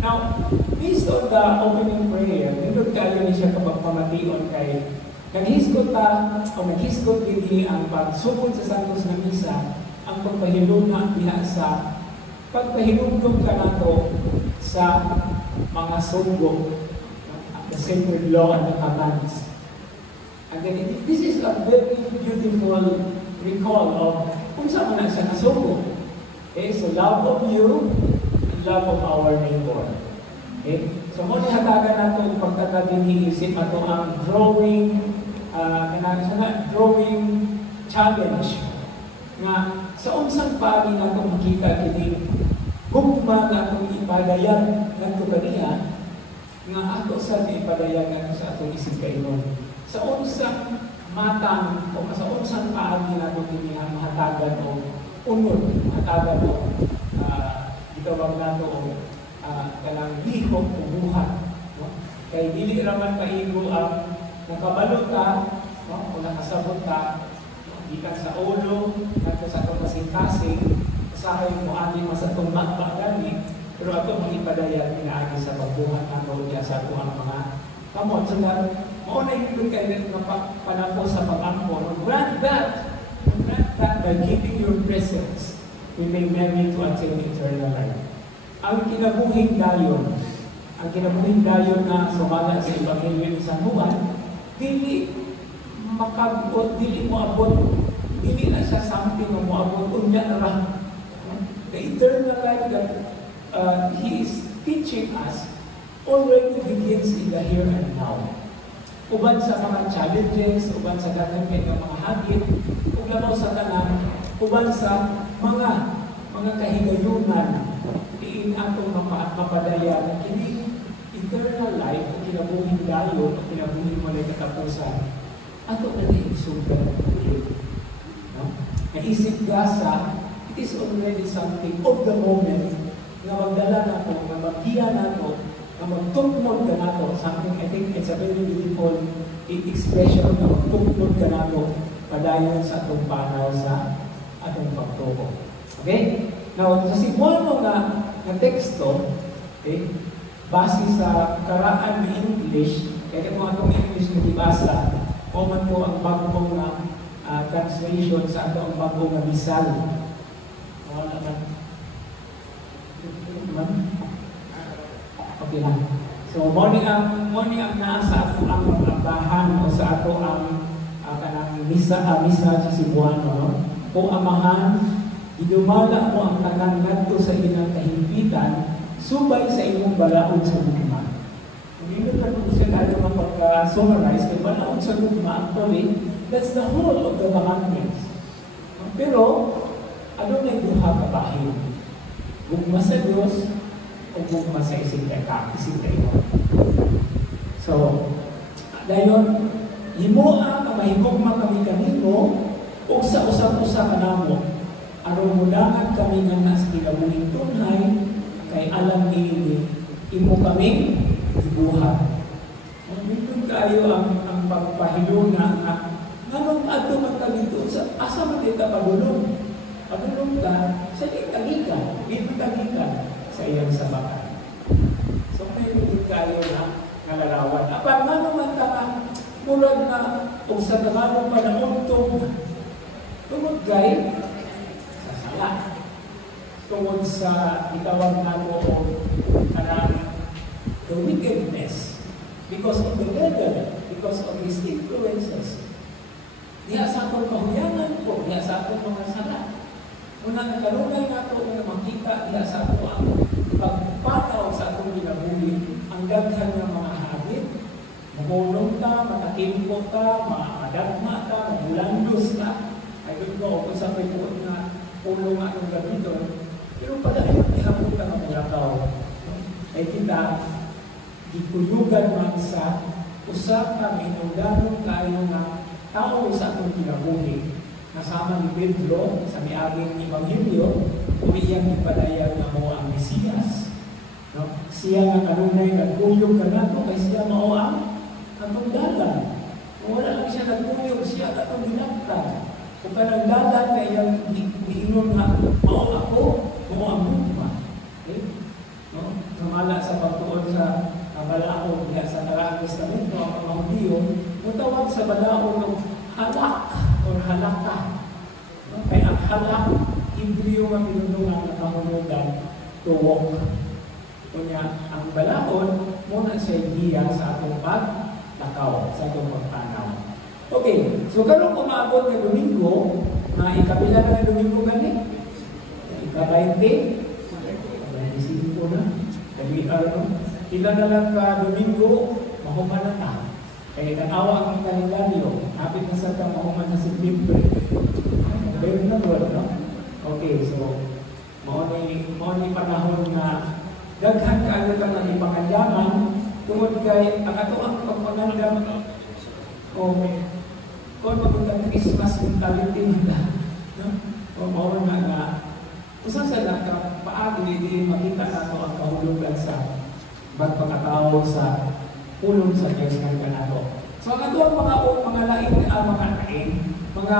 Now, based on the opening prayer, nindot kayo ni siya kapag pamation kay naghisgot din ang pagsugod sa Santos na Misa, ang pagpahiluna diha sa pagpahilugdom ka nato sa mga sugo, the sacred law and the commands. And then this is a very beautiful recall of kung saan na siya nasugo. Okay, so love of you and love of our neighbor. Okay, so muna hatagan nato yung pagkakadiniisip ato ang drawing challenge nga sa unsang pagi nato makita kini gugma nga atong ipadayan ngadto kaniya nga ato sa ipadayan ngadto sa atong isip kainon. Sa unsang matang o sa unsang paagi nato kini mahatagan o unod, mahatagan o gitawag nato o kanang lihok o buhat. No? Kay dili raman kaigo ang nakabalo ka, no? O nakasabot ka, ikan sa ulo, ngadto sa atong kasing-kasing, usahay mo ani sa itong magpagani, pero ato magipadayan pinaagi sa pagbuhat nato niya sa ato ang mga kamot. So that, mauna yung kayo na panampo sa pag-ampo. Grant that by giving your presence, we may merit to attain eternal life. Ang kinabuhing dayon na sumala sa Ebanghelyo ni San Juan, dili makabot, dili moabot, dili na siya something na moabot, unya na lang. The eternal life that He is teaching us already begins in the here and now. Uban sa mga challenges, uban sa gagamit ng mga hagit, uban sa tanan, uban sa mga kahigayunan, diin atong mapadaya na kini eternal life o kinabuhing dayon o kinabuhing walay katapusan. Ato na naisugdan ng ulit. No? Naisip gasa, it is already something of the moment na magdala nato, na maghiya nato, na magtugmod ka nato. Something, I think it's a very beautiful expression na magtugmod ka nato padayon sa atong panaw sa atong pagtuko. Okay? Now, sa simbolo na teksto, okay, base sa karaan ni English, kaya kung atong English na dibasa, o man po ang bagong na translation sa atong bagong na misal. Wala man. Okay lang. So, morning ang nasa ato ang bahan o sa ato ang kanang misa sa Cebuano. No? O Amahan, idumala mo ang tanan ngadto sa ilang kahimpitan, subay sa imong balaod sa lugma. Hindi mo na kung siya tayo mapag-summarize, kaya balaod sa lugma, actually, that's the whole of the commandments. Pero, ano na yung duha ka bahin? Gugma sa Diyos o gugma sa isip kayo. So, dayon, himoa ka mahigugma kami kanino o sa usap-usap ka namo, aron mudangan kami nga nas kinabuhing tunay, kay alam ni imo kami ibuhat. Dito kayo ang pagpahiluna nga nganong adto man ka dito sa asa man kita padulong. Padulong ka sa tagikan, dito tagikan sa iyang sabakan. So dito kayo na nalalawan. Apa nganong man ta mula na og sa tagalog panahon tungod gay sa sala. Tungod sa itawag nato o the wickedness because of the devil, because of his influences. Diya sa akong kahuyangan po, diya sa akong mga sala. Muna nagkarunay nato na makita diya sa ako ang pagpataw sa akong ginabuhi, ang daghan ng mga habit, magulong ka, matakimpo ka, madagma ka, magulandos ka. I don't know kung sa pagpuot na ulo nga ng gabi doon. Pero pala ay ihapon ka ng mulakaw. Ay kita, ikuyugan man sa usap kami ng ganong kayo na tao sa atong kinabuhi. Nasama ni Pedro sa miaging ni Ebanghelyo, umiyang ipadayag na mo ang Mesiyas. No? Siya nga kanunay nagkuyog ka na kay siya mao ang atong dalan. Kung wala lang siya nagkuyog, siya atong ginagtan. Kung ka nagdalan, kaya iinom na mao ako, mao ang lugma. Okay? No? Kamala sumala sa pagtuon sa balaod diha sa Karaang Testamento ang mga Hudyo, mutawag sa balaod ng halak or halaka. Kaya ang halak, Hebreo nga pinunungan na kahulugan to walk. Kunya, ang balaod, muna siya idea sa atong paglakaw, sa atong pagtanaw. Okay, so karong umabot na Domingo, na ikabila na Domingo gani? Ika-20? Ika-25 na? Ilan na lang ka Domingo, mahuman na ta. Kaya tanawa ang kalendaryo, hapit na sa mahuman na September. Meron na doon, no? Okay, so, mauni panahon na daghan ka ka ng ipangandyaman tungod kay ang ato ang pagpangandam o kung magandang Christmas mentality nila, no? O mauna nga usa sa ka paagi di makita nato ang kahulugan sa pagpakatao sa pulong sa Diyos ng kanato. So ang ato mga lain mga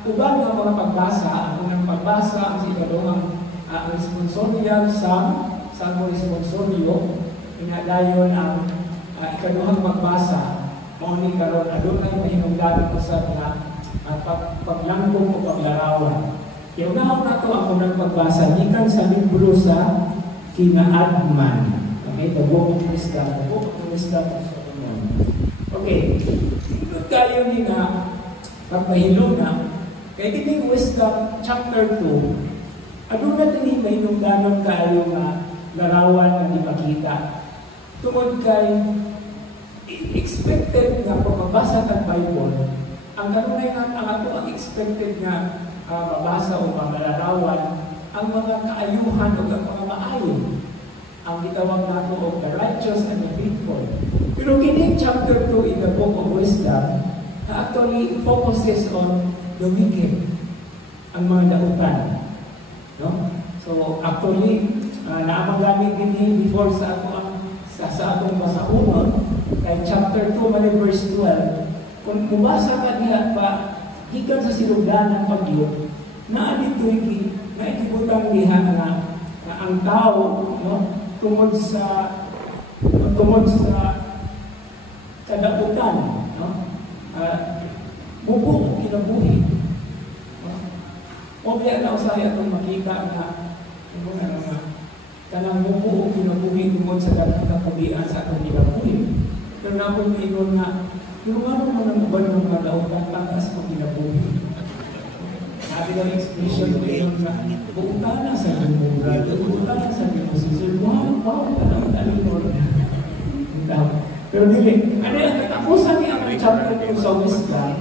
uban nga mga pagbasa, ang unang pagbasa ang sikadong ang responsorial Salmo responsorio, inadayon ang ikaduhang magbasa, mauni karon adunay mahinungdan usab nga paglangkong o paglarawan. Iunahon nato ang unang pagbasa gikan sa libro sa Kinaadman. Okay, the book of wisdom, the book of wisdom of Solomon. Okay, ito tayo ni nga pagpahilong na kay kining wisdom chapter 2, aduna din mahinungdanon kayo nga larawan na ipakita. Tungod kay expected nga pagmabasa ng Bible, ang kanunay nga ang ato ang expected nga mabasa o mamalarawan ang mga kaayuhan o ang mga maayo. Ang gitawag nato o the righteous and the faithful. Pero kini chapter 2 in the book of wisdom actually focuses on the wicked, ang mga dautan. No? So actually, naamagamit din before sa atong basahon, kay chapter 2, mali verse 12, kung mubasa ka diha pa, gikan sa silugdan ng pagyo, na itibutang diha na ang tao, no, tungod sa kadaputan, no, bubo kinabuhi. O biya na usaya itong makita na kanang bubo kinabuhi tungod sa kadaputan sa atong kinabuhi. Pero na akong ingon na, pero nga naman ang uban ng mga dautan, takas pag kinabuhi. Sabi ng expression ko yun na, buta na sa lumura, buta na sa limusisir, wow, tanong pero dili, ano yung katapusan niya ang chapter 2 sa wisdom,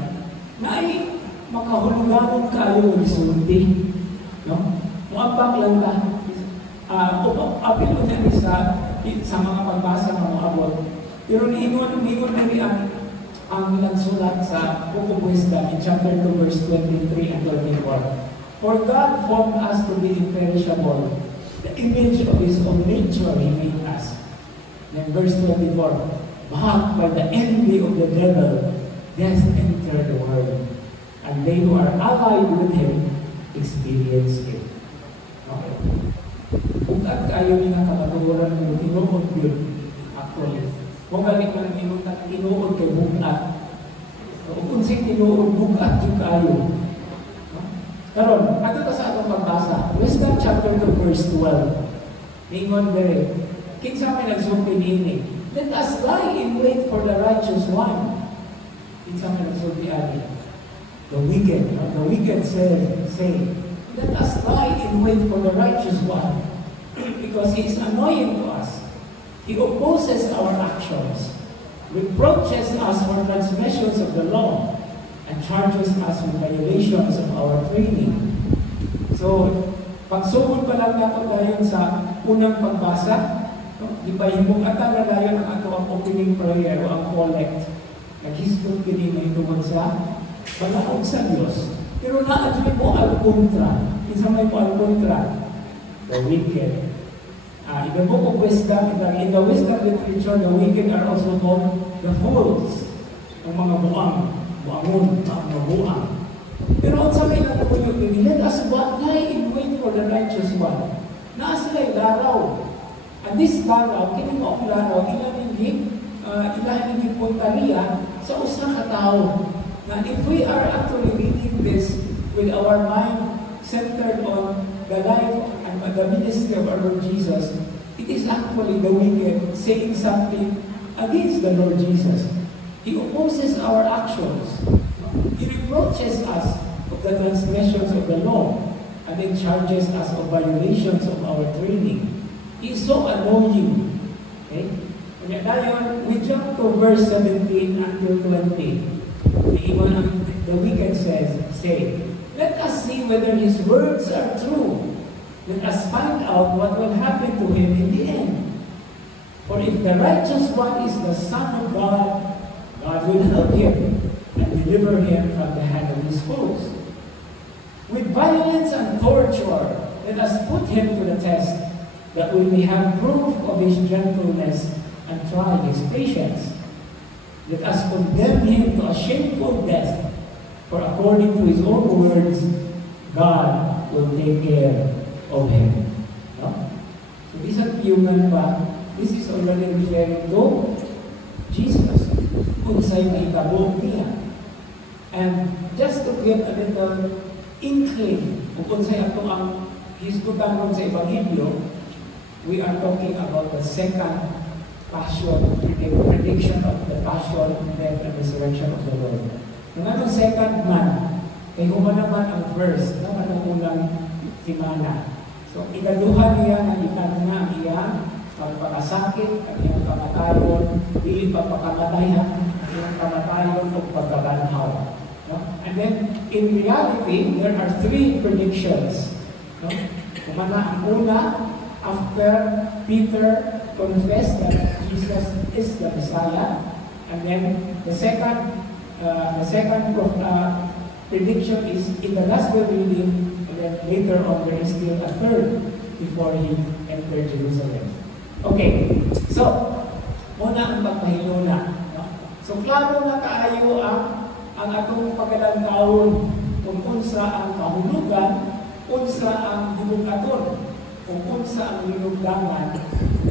na ay makahulugan kayo ng isulti. No? Muambak lang ta. Apilo niya sa mga pagbasa ng mga abot. Pero niingon na ang nagsulat sa Book of Wisdom in chapter 2 verse 23 and 24. For God formed us to be imperishable, the image of His own nature He made us. Then verse 24, but by the envy of the devil, death entered the world, and they who are allied with him experience it. Okay. Kung kayo nga kamaturan mo, tinuod yun, actually. Kung galing man tinuod kay bukat, kung sing tinuod bukat yung kayo. Karon, ato ta sa atong pagbasa, Wisdom chapter 2 verse 12. Ingon dere, kinsa may nagsulti niini, let us lie in wait for the righteous one. Kinsa may nagsulti ani, the wicked say, let us lie in wait for the righteous one, because he is annoying to us. He opposes our actions, reproaches us for transgressions of the law, and charges us with violations of our training. So, pagsugod pa lang nato dayon sa unang pagbasa, di ba himugatan na dayon ang ato ang opening prayer o ang collect. Naghisgot kini na tungod sa balaod sa Dios. Pero naadyo po al-kontra. Isa may po al-kontra, the wicked. In the Book of Wisdom, in the wisdom literature, the wicked are also called the fools. Ang mga buangon, mga buang. Pero ang sabi na po yun, let us lie in wait for the righteous one. Naa sila'y laraw. And this laraw, kini mo ang laraw, ilahin higit puntaria sa usang katao. Now, if we are actually reading this with our mind centered on the life and the ministry of our Lord Jesus, it is actually the wicked saying something against the Lord Jesus. He opposes our actions. He reproaches us of the transgressions of the law and then charges us of violations of our training. He is so annoying. Okay? And then we jump to verse 17 until 20. The wicked say, let us see whether his words are true. Let us find out what will happen to him in the end. For if the righteous one is the Son of God, God will help him and deliver him from the hand of his foes. With violence and torture, let us put him to the test, that we may have proof of his gentleness and try his patience. Let us condemn him to a shameful death, for according to his own words, God will take care of him. No? So isang human pa, this is already referring to Jesus, kung sa'yo itabog niya. And just to give a little inkling, kung sa'yo ito ang hisgutan sa Ebanghelyo, we are talking about the second passion, the prediction of the passion, death, and resurrection of the Lord. Ang anong second man, kay naman ang first, naman ang unang simana. So, ikaduha niya na ikan nga iyang pagpakasakit, ang iyang kamatayon, dili pagpakamatayhan, ang iyang kamatayon o pagkabanhaw. No? And then, in reality, there are three predictions. No? Kumana ang una, after Peter confessed that Jesus is the Messiah, and then the second prediction is in the gospel reading, and then later on there is still a third before he entered Jerusalem. Okay, so muna ang pagpahinuna. No? So klaro na kaayo ang atong pagalantaon kung unsa ang kahulugan, unsa ang hinugaton, kung unsa ang linugdangan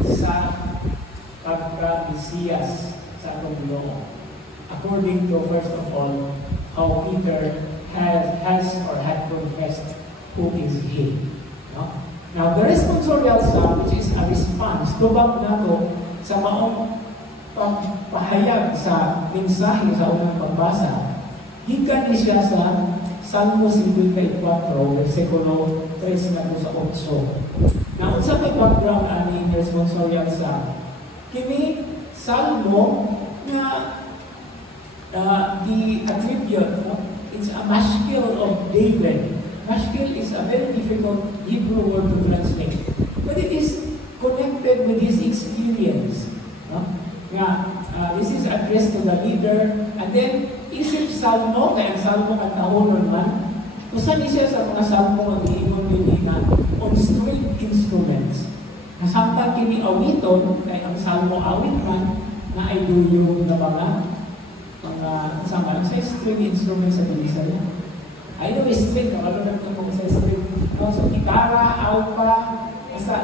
sa pagka-Mesiyas sa atong Ginoo. According to, first of all, how Peter has or had confessed who is he. No? Now, the responsorial psalm, which is a response, tubag na to sa maong pagpahayag sa mensahe sa unang pagbasa, hikan siya sa Salmo 54, versikulo 3 na sa 8. Na unsa may background aning responsorial psalm? Kini salmo na the attribute, it's a mashkil of David. Mashkil is a very difficult Hebrew word to translate, but it is connected with his experience. This is addressed to the leader, and then isip salmo, kaya ang salmo at nahunon man, kusan siya sa mga salmo ang iingon nila on string instruments. Nasampan kini awiton, kaya ang salmo awit man, na ay duyo na mga sama sa string instruments sa bilisan niya. Ay no, string, nakalunod ko kung sa string. So, gitara, alpa, basta,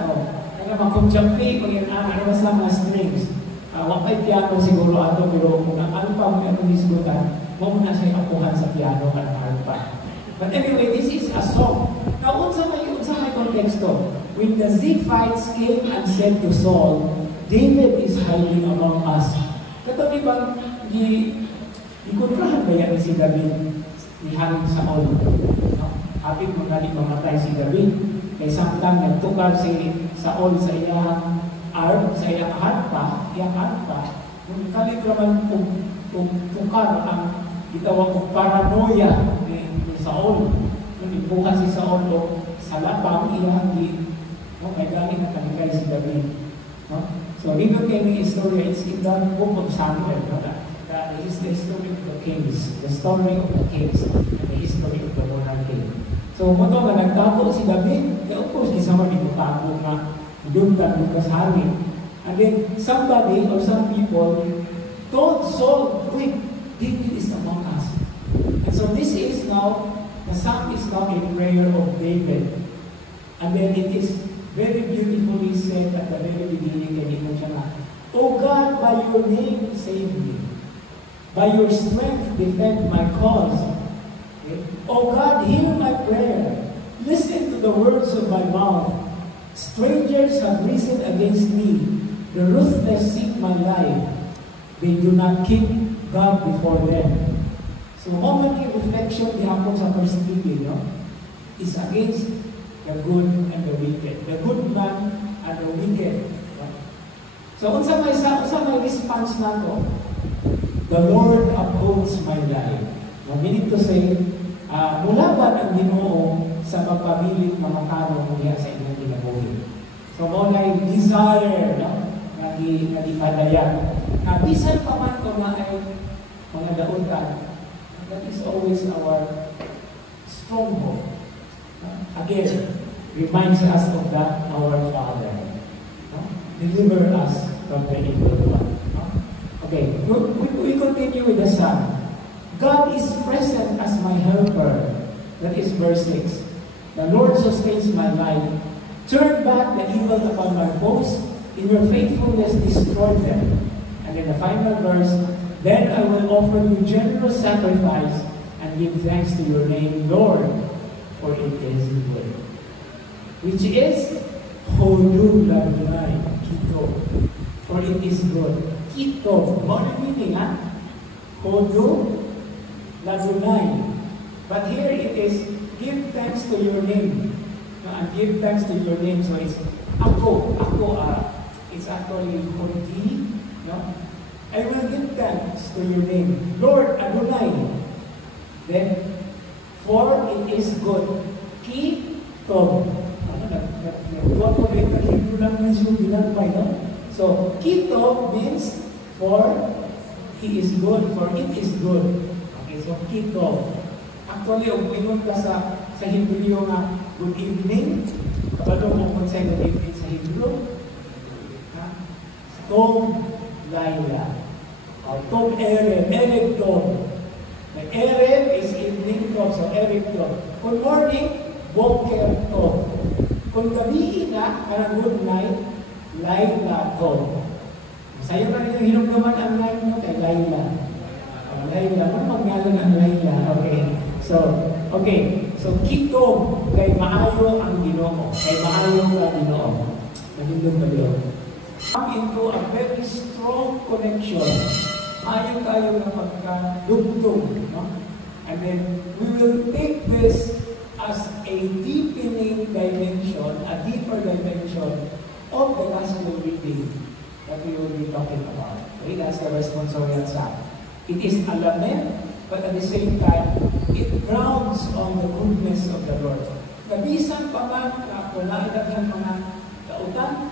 kaya mag-conjumplate, kung yan basta mga strings. Wakay piano siguro ato, pero kung ang alpa mo yung hisgutan, mo na siya apuhan sa piano at alpa. But anyway, this is a song. Now, unsa may konteksto? When the Ziphites came and said to Saul, David is hiding among us. Katabi bang ikontrahan ba yan si David ni Haring Saul? No? Hapit mamatay si David. Kay samtang nagtukar si Saul sa iyang sa iyang harpa, nung kalit naman kung tukar ang itawag kong paranoia ni Saul. Nung ibukan si Saul sa lapang iyang may galing na kaligay si David. No? So, dito kayo ng istorya, it's in the book of Samuel. No? That is the story of the kings, the story of the kings, and the history of the monarchy. So, mo nga nagtago si David, of course, isama ni Mutago nga duntan sa harin. And then, somebody or some people told Saul, quick, David is among us. And so, this is now, the psalm is now in prayer of David. And then it is very beautifully said at the very beginning, kanina siya nga, O God, by your name, save me. By your strength, defend my cause. Okay? O God, hear my prayer. Listen to the words of my mouth. Strangers have risen against me. The ruthless seek my life. They do not keep God before them. So, momentary reflection dihapon sa persecution, no? Is against the good and the wicked. The good man and the wicked. So, unsa may response nato? The Lord upholds my life. No, meaning to say, mulaban ang Ginoo sa magpabilit mga karong niya sa inyong kinabuhi. So, mo na desire, no? Nagipadayan. Bisan pa man ito na ay mga daungan, that is always our stronghold. Again, reminds us of that, our Father. Deliver us from the evil one. Okay, we continue with the Psalm. God is present as my helper. That is verse 6. The Lord sustains my life. Turn back the evil upon my foes. In your faithfulness, destroy them. And in the final verse, then I will offer you generous sacrifice and give thanks to your name, Lord, for it is good. Which is Hodu Ladunai, Kito. For it is good. Kito. What meaning, ha? Hodu Ladunai. But here it is, give thanks to your name. And give thanks to your name. So it's Ako. It's actually Hodi. No? I will give thanks to your name. Lord Adonai. Then, for it is good. Kito. So, Kito means for he is good, for it is good. Okay, so Kito. Actually, ang ka sa Hebrew nga, good evening. Kapag mo kung sa good evening sa Hebrew, Tov Laila. Tov Erev. Erev Tov. Erev is evening Tov. So Erev Tov. Good morning, Boker Tov. Kung gabi na, parang good night, Laila Tov. Sa'yo pa rin yung hinugdaman ang night mo kay Laila. Laila. Ano magngalan ang Laila? Okay. So Kito, kay maayo ang Ginoo. Kay maayo ang Ginoo. Nagindong ba yun? Come into a very strong connection. Ayaw tayo na magka-dugtong. No? And then, we will take this as a deepening dimension, a deeper dimension of the gospel reading that we will be talking about. Okay, that's the responsorial psalm. It is a lament, but at the same time, it grounds on the goodness of the Lord. Kabisan pa man na wala ilang mga kautan,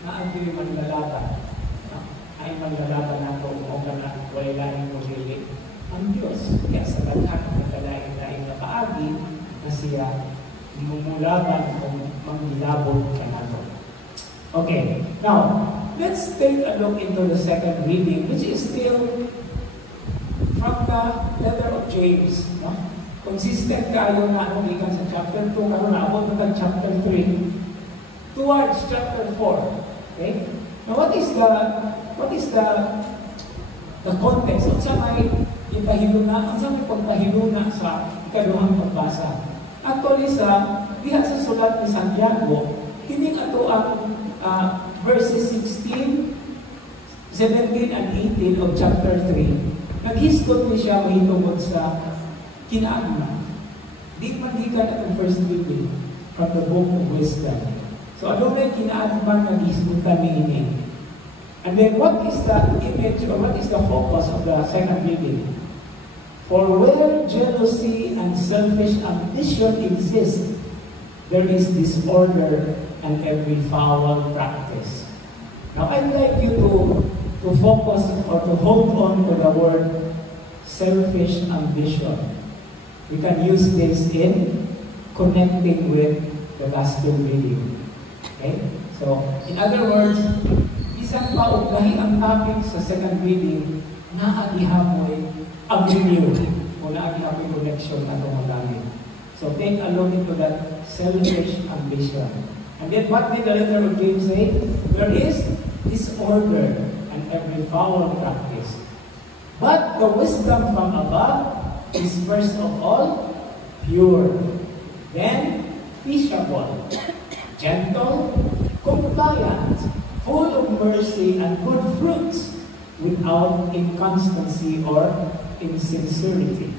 na ang hindi manlalaban. Ay manlalaban nato o na wala lang pagili. Ang Diyos, kaya sa lahat ng kalain-lain na paagi na siya lumulaban kung manglilabot ka nato. Okay, now, let's take a look into the second reading, which is still from the letter of James. No? Consistent kayo na umikan sa chapter 2, karoon na abot ng chapter 3, towards chapter 4. Okay? Now, what is the context? Unsa may ipahiluna, unsa may pagpahiluna sa ikaduhang pagbasa? Actually diha sa sulat ni Santiago, kining ato ang verses 16, 17 and 18 of chapter 3. Naghisgot ni siya mahitungod sa kinaagman. Di man gikan ang first reading from the book of wisdom. So, ano na yung kinaagman na gisgutan ni ini? And then, what is the image or what is the focus of the second reading? For where jealousy and selfish ambition exist, there is disorder and every foul practice. Now, I'd like you to focus or to hold on to the word selfish ambition. We can use this in connecting with the gospel reading. Okay? So, in other words, isang paugahi ang topic sa second reading na agihamoy ang renew o na agihamoy connection na tumagamit. So, take a look into that selfish ambition. And then what did the letter of James say? There is disorder and every foul practice. But the wisdom from above is first of all pure, then peaceable, gentle, compliant, full of mercy and good fruits, without inconstancy or insincerity.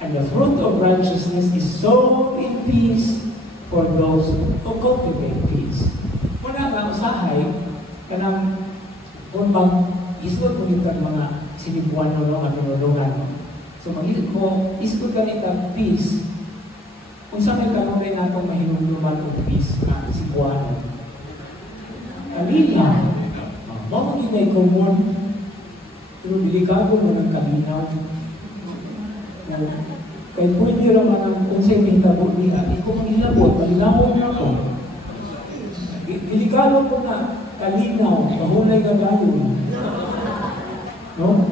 And the fruit of righteousness is sown in peace for those who cultivate peace. Muna nga usahay, kanang unbang isod mo nitang mga sinibuan mo ng tinulungan. So mahilip mo, isod ka nitang peace. Kung saan may tanong rin natong mahinuluman o peace na sibuan. Kalina, ang inay komon, pero delikado mo ng kalinaw. Kaya pwede naman ang konsep ng tabo niya, hindi ko manilabot, malinawon na ako. Delikado ko na, kalinaw, mahulay gagawin. No?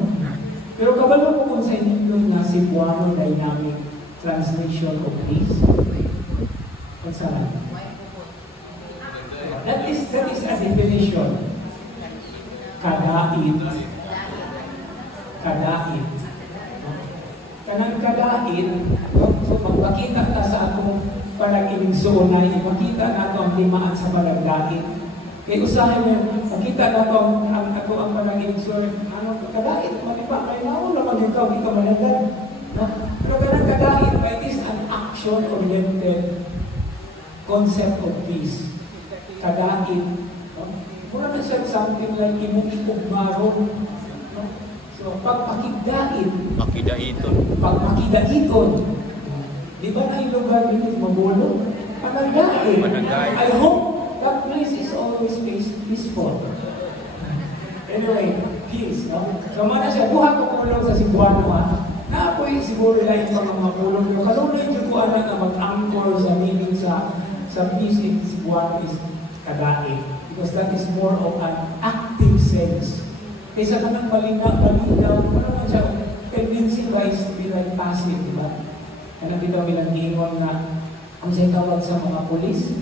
Pero kabalo ko kung sa inyo na Cebuano Dynamic Translation of Peace. What's that? That is a definition. Kadait. Kadait. Kanang kadait, so magpakita na sa atong panaginig zonay, ipakita na ito ang limaan sa palagdait. Kaya usahin mo, pakita na ito ang panaginig zonay, ano kadait, manipa, may naon naman ikaw, di ka malagad. No? Pero kanang kadait, it is an action-oriented concept of peace. Kadait. No? Mura na siya something like imong ikugmaron. No? So, pagpakidait. Pagpakidaiton. Di ba na yung lugar dito mabulo? Panagdait. I hope that place is always peaceful. Anyway, peace. No? So, mana siya, buha ko kulong sa Cebuano ha. Na ako'y siguro lang yung mga kulong. Pero kalunay yung ko na mag-anchor sa meaning sa peace in Cebuano is kadait. Because that is more of an active sense. Kaysa ka ng malinaw, parang siya, convincing guys to be like passive, di ba? Kaya bitaw bilang ingon na, ang siya tawag sa mga polis.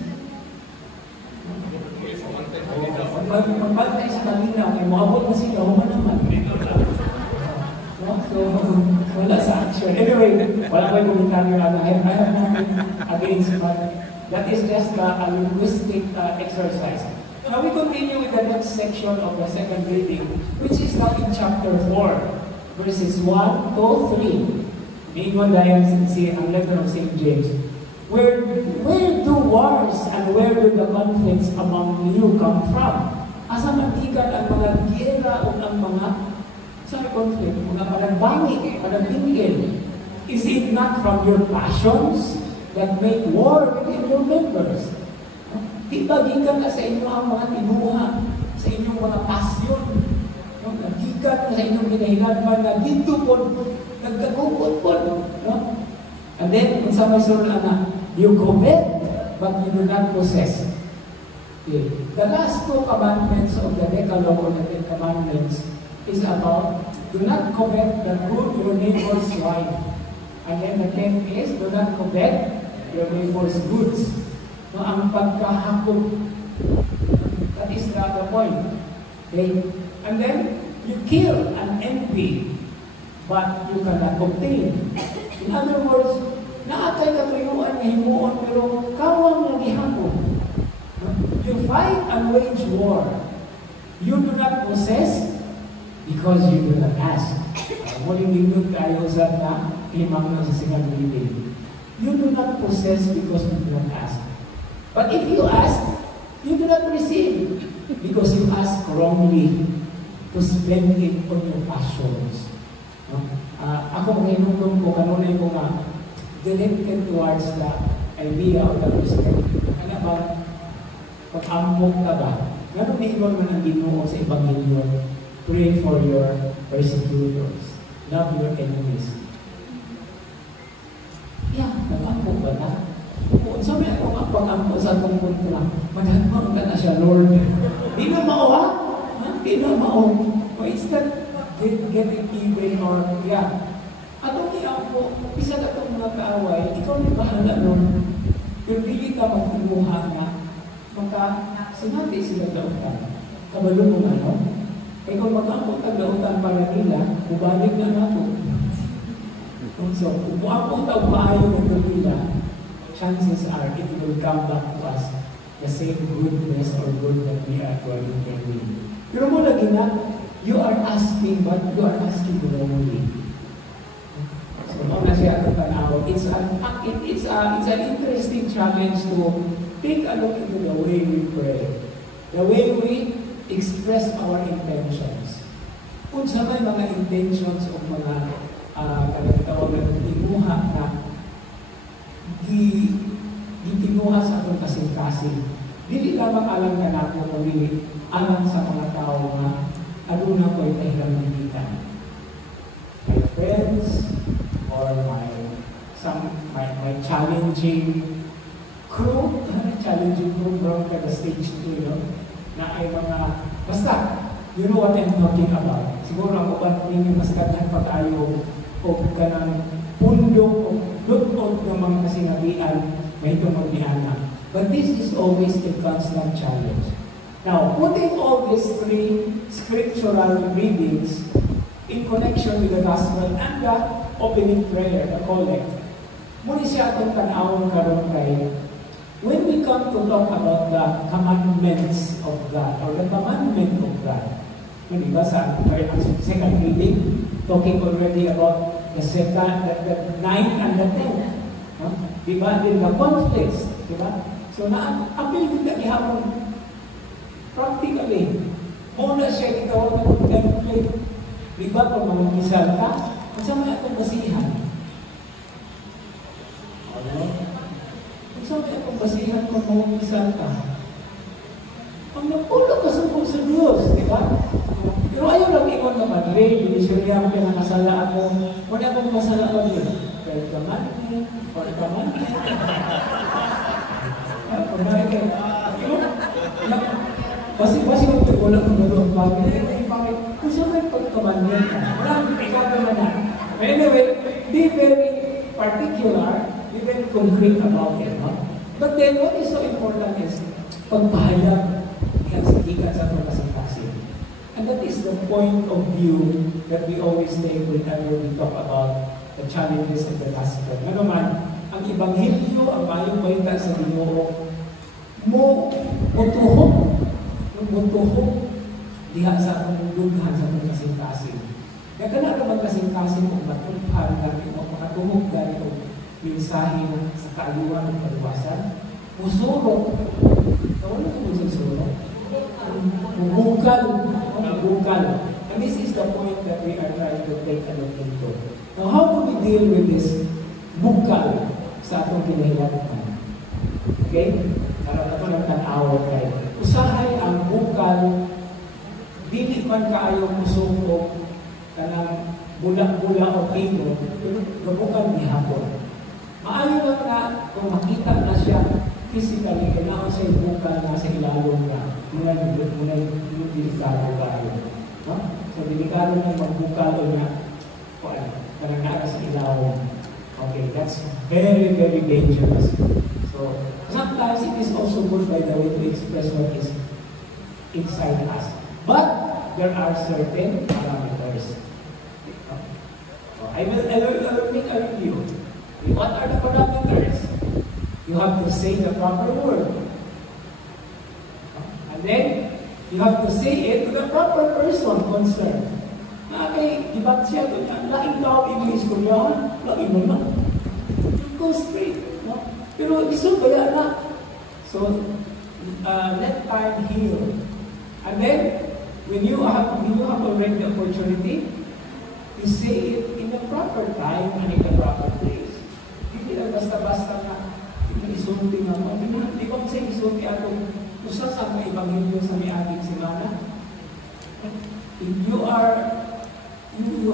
Magbantay sa malinaw, may maabot na sila, human naman. So, wala sa action. Anyway, wala ko yung komentaryo na I have nothing against, but that is just a linguistic exercise. Now we continue with the next section of the second reading, which is now in chapter 4, verses 1 to 3. Ingon dahil ang letter of St. James. Where do wars and where do the conflicts among you come from? Asa mantikan ang mga gera o ang mga conflict, mga panagbangi, panagbingil? Is it not from your passions that make war within your members? Di ba gikan na sa inyong mga tinuha, sa inyong mga pasyon? Gikan na sa inyong ginahinagman na dito po, nagkagupot po. And then, kung sa masurla na, you covet, but you do not possess. Okay. The last two commandments of the Decalogue or the Ten Commandments is about, do not covet the good your neighbor's wife. And then the 10th is, do not covet your neighbor's goods. No, ang pagkahakot, that is the point. Okay? And then, you kill and envy, but you cannot obtain. In other words, naatay katuyuan na himuon, pero kawang lagi hapon. You fight and wage war. You do not possess because you do not ask. Muling lindot tayo sa limang na sa second reading. You do not possess because you do not ask. But if you ask, you do not receive because you ask wrongly to spend it on your passions. Ako mahinulong ko kanunay ko nga directed towards the idea of the Christian. Ano ba? Pag-ambok ka ba? Ganun mingon man ang Ginoo sa Ebanghelyo. Pray for your persecutors. Love your enemies. Yeah, nag-ambok ba na? Kung sabi ako nga pag-ambok sa atong kontra, managmang ka na siya, Lord. Di na mao, Di na mao. So it's not getting even or, yeah. Atong i-ambok, isa ka itong mga kaaway, ikaw na bahala nun. Pero dili ka magtumuha na ka, sinati sila dautan. Kabalo mo ano? Eh kung mag-ampot ang dautan para nila, bubalik na nato. So, kung ampot ang maayo ng nila, chances are it will come back to us the same goodness or good that we are going to do. Pero mo lagi na, you are asking, but you are asking wrongly. So, na siya itong tanaw. It's an interesting challenge to take a look into the way we pray, the way we express our intentions. Kung sa may mga intentions o mga kalagtawag na tinuha na gitinuha sa atong kasing-kasing, dili lamang alam ka nato kung dili alam sa mga tao na aduna ko'y kahiramanitan. My friends, or my challenging crew from the stage 2, na ay mga, basta, you know what I'm talking about. Siguro ako ba ninyo mas katahan pa tayo o kanang pundong o lutod ng mga kasinabihan may itong magbihanan. But this is always a constant challenge. Now, putting all these three scriptural readings in connection with the gospel and the opening prayer, the collect, muna siya itong tanawang karon kay when we come to talk about the commandments of God or the commandment of God. Diba sa second reading, talking already about the second, the 9th and the 10th. Huh? Diba? Din the conflicts. Diba? So na-appeal din na ihapon practically. Muna siya itawag na conflict. Diba kung mamamisal ka, masama itong basihan. Masama itong basihan kung mamamisal ka. Ang magpulo ka sa Diyos, di ba? Pero ayaw lang ikon na madre, binisurya mo yung nakasala ako. Wala akong masala pa din. Pero kaman, or kaman. Pagmari kayo. Basi kung wala kong nalong bagay. Kung siya may pagkamanyan ka, wala akong ikagaman na. But anyway, be very particular, be very concrete about it. No? But then, what is so important is pagpahayag ang sigikan sa itong kasing-kasing. And that is the point of view that we always take whenever we talk about the challenges of the gospel. Ano man, ang Ebanghelyo, ang mayong balita sa Ginoo, mutuhok diha sa atong dughan sa atong kasing-kasing. Kaya kana ka magkasing-kasing kung matulhan natin o makatuhog dahil o mensahe sa kaaliwan ng kaluwasan, musurok. Wala ko musurok. Bukal. And this is the point that we are trying to take a look into. Now, how do we deal with this bukal sa atong kinahilabtan? Okay? Para ito ng tanawa kayo. Usahay ang bukal, dili man kaayo musungkog kanang bula-bula o timo, gabukal ni hapon. Maayo lang na kung makita na siya physically, kailangan siya bukal na sa ilalong ka. Muna delikado kayo. No? So, delikado na magbukal o na parang nara sa ilalong. Okay, that's very, very dangerous. So, sometimes it is also good by the way to express what is inside us. But, there are certain parameters. So, I will make a review. What are the parameters? You have to say the proper word. And then, you have to say it to the proper person concerned. Okay, ibat siya to niya. Laking tao, English ko yan. Laking mo na. Go straight. No? Pero iso kaya na. So, let time heal. And then, when you have already the opportunity, you say it in the proper time and in the proper place. Hindi lang basta-basta na isulti nga mo. Hindi ko sa isulti ako usa sa mga Ebanghelyo sa may ating simana. If you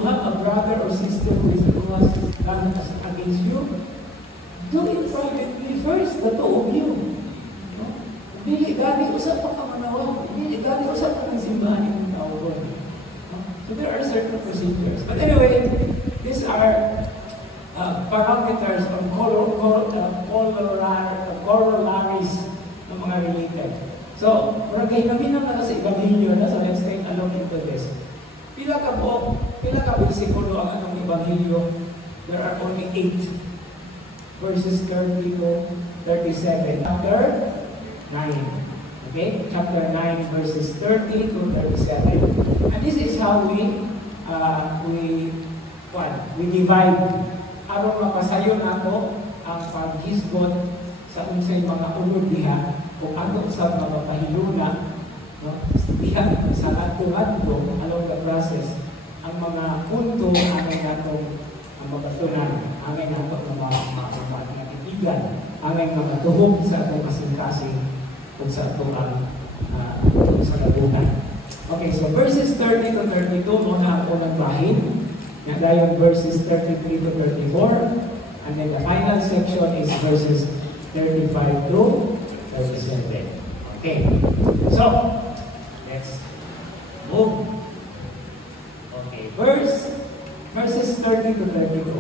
have a brother or sister who has done against you, do it privately first, the two of you. No? Dili gani usap pa kamanawa, dili gani usap pa ng simbahan ng tao doon. So there are certain procedures. But anyway, these are parameters of corollaries ng mga related. So, murag hinabinan na sa Ebanghelyo na, so let's take a look into this. Pila ka bersikulo ang anong Ebanghelyo? There are only 8 verses 30 to 37. Chapter 9. Okay? Chapter 9 verses 30 to 37. And this is how we divide. Aron mapasayon ako ang paghisgot sa unsay mga ulod diha kung ato sa mga pahiluna, no? Diha sa ato-ato along the process ang mga punto angay natong ang magatunan, angay nato ng mga kaibigan, angay mga tuhog sa atong kasing-kasing kung sa atong sa labunan. Okay, so verses 30 to 32 muna ako nagbahin. Dayon verses 33 to 34, and then the final section is verses 35 to 37. Okay, so let's move. Okay, verses 30 to 32.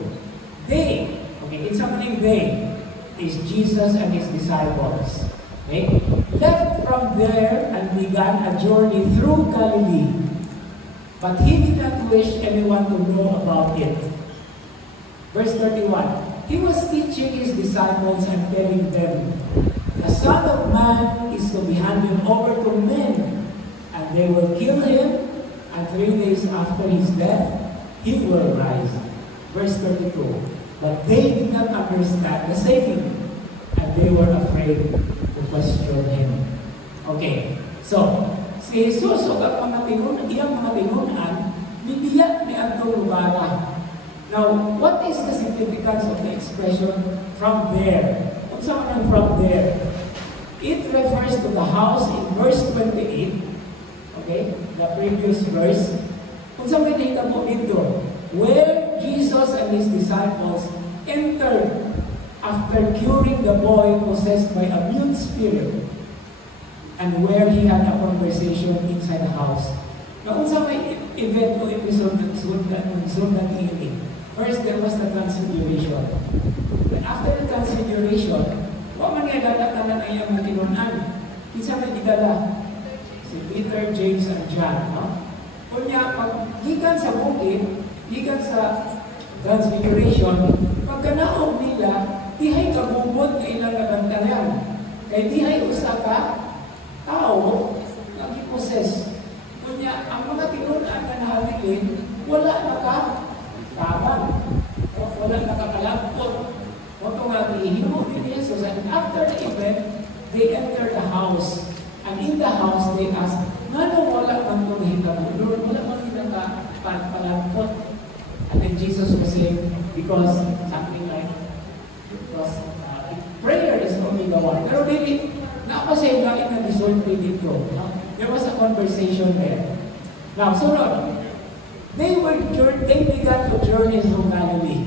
They, okay, it's happening they, is Jesus and his disciples. Okay, left from there and began a journey through Galilee. But he did not wish anyone to know about it. Verse 31, he was teaching his disciples and telling them, the Son of Man is to be handed over to men, and they will kill him, and 3 days after his death, he will rise. Verse 32, but they did not understand the saying, and they were afraid to question him. Okay, so, si Jesus o iyang mga tinunan, nibiyak ni Antong Lugara. Now, what is the significance of the expression from there? Kung saan ang from there? It refers to the house in verse 28, okay, the previous verse. Kung saan kita mo dito, where Jesus and his disciples entered after curing the boy possessed by a mute spirit, and where he had a conversation inside the house. Now, unsa may event o episode ng sundan ini. First, there was the transfiguration. And after the transfiguration, wa man nga dala-dala na iyang matinunan. Kinsa may gidala? Si Peter, James, and John. No? Kunya, pag gikan sa bukid, gikan sa transfiguration, pagkanaog nila, dihay kabubot na ilang nabantayan. Kay dihay usa ka tao na gipossess. Kunya, ang mga tinunan na nahabilin, wala nakataban. Wala nakakalapot. Oto nga ihimo ni Jesus. And after the event, they enter the house. And in the house, they ask, ngano wala man ito nahitabo? Lord, wala man ito palapot. And then Jesus was saying, because something like, because prayer is only the one. Pero really, napasay lang na dissolve dito. There was a conversation there. Now, sunod. They began to journey through Galilee.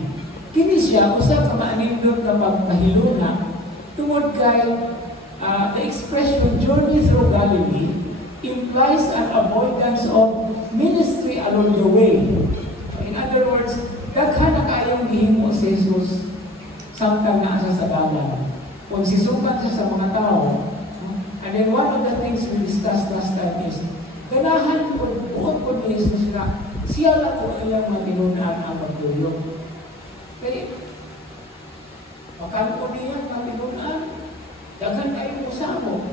Kini siya, usa ka maanindot na pagpahiluna, tungod kay the expression journey through Galilee implies an avoidance of ministry along the way. In other words, daghan na kayang gihimo si Jesus samtang naa siya sa dalan. Kung sisukan siya sa mga tao, and then one of the things we discussed last time is, ganahan ko, buot ko ni Jesus na, siya lang ko ilang matinunan ang magtulog. Kaya, makano ko niya matinunan, daghan kayo mo sa mo,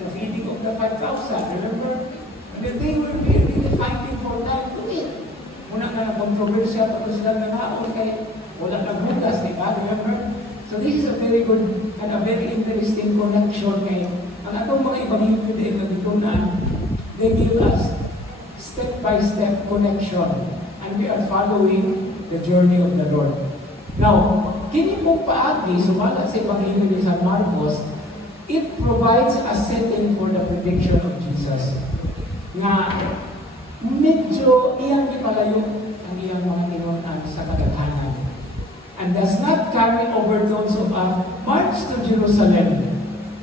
the feeding of the 5,000, remember? And then they were really fighting for that to eat. Muna na na-controversial, tapos sila na naon, kaya wala nang bukas, di ba? Remember? So this is a very good and a very interesting connection ngayon. Ang atong mga ibang hindi na they give us step-by-step connection, and we are following the journey of the Lord. Now, kini pong paagi, sumalat sa Ebanghelyo ni San Marcos, it provides a setting for the prediction of Jesus. Nga, medyo iyang ipalayo ang iyang mga tinunan sa kadaghanan. And does not carry overtones of a march to Jerusalem,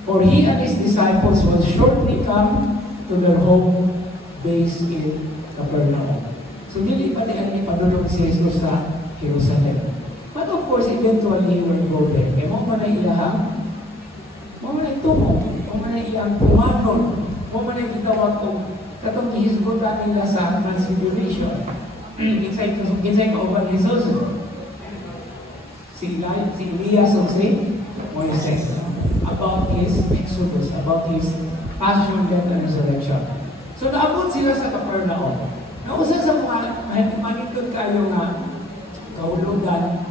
for he and his disciples will shortly come to their home base in Capernaum. So, hindi pa niya ipadulong si Jesus sa Jerusalem. But of course, eventually he will go there. Kaya mo man na ilahang, mo man na itungo, mo man na iyang pumanon. Mo man ay gitawag ko katong gihisgutan nila sa Transfiguration. Kinsay kauban ni Jesus. Si Elias o si Moises. About his exodus, about his passion, death, and resurrection. So naabot sila sa Capernaum. Nausa sa mga manitod kayo nga kahulugan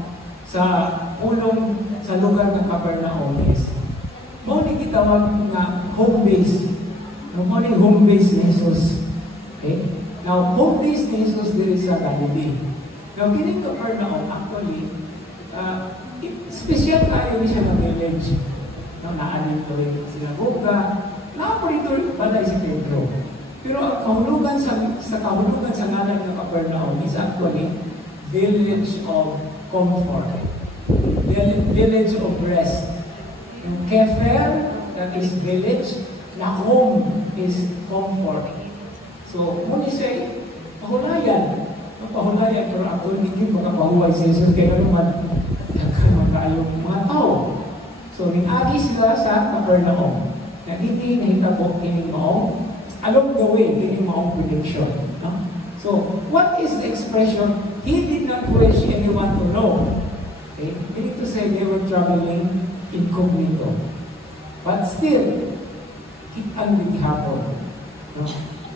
sa ulong sa lugar ng Capernaum is mo ni gitawag nga home base. Mo ni home base ni Jesus. Okay? Now, home base ni Jesus diri sa Galilee. Now, kining Capernaum actually special kayo siya ng village. Naanin ko rin sinagoga. Nakaporito pala si Pedro. Pero ang kahulugan sa ngalan ng Capernaum is actually village of comfort. Village of rest. Yung Kefer, that is village. Nahom is comfort. So, muna siya, pahulayan. Ang pahulayan, pero ako hindi makapahuway sa Jesus. Kaya naman, nagkaroon kayong mga tao. So, rin-agi sila sa Capernaum. Na hindi nahitabo kining maong along the way, kining maong prediction. No? So, what is the expression? He did not wish anyone to know. Okay? Meaning to say they were traveling incognito. But still, it did happen. No?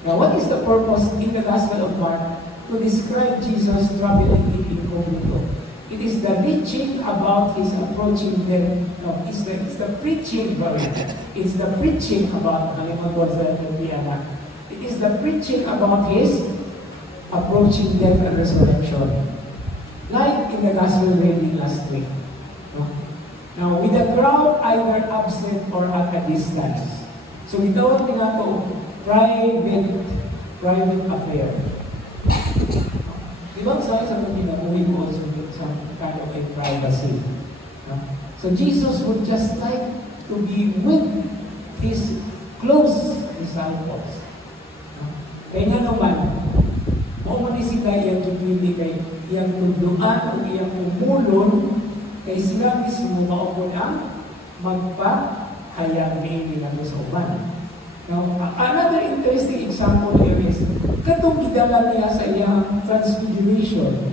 Now, what is the purpose in the Gospel of Mark to describe Jesus traveling incognito? It is the preaching about his approaching death. No, it's the preaching, it's the preaching about, it is the preaching about his approaching death and resurrection. Like in the Gospel reading last week. No? Now, with the crowd either absent or at a distance. So, without nga ito, private affair. Diba sa mga we also need some kind of a privacy. No? So Jesus would just like to be with his close disciples. No? Kaya nga naman, maumani sila iyang tupili kay iyang tudluan o iyang umulon kay sila mismo maupon ang magpahayag ni nila sa uban. Now, another interesting example here is katong idala niya sa iyang Transfiguration.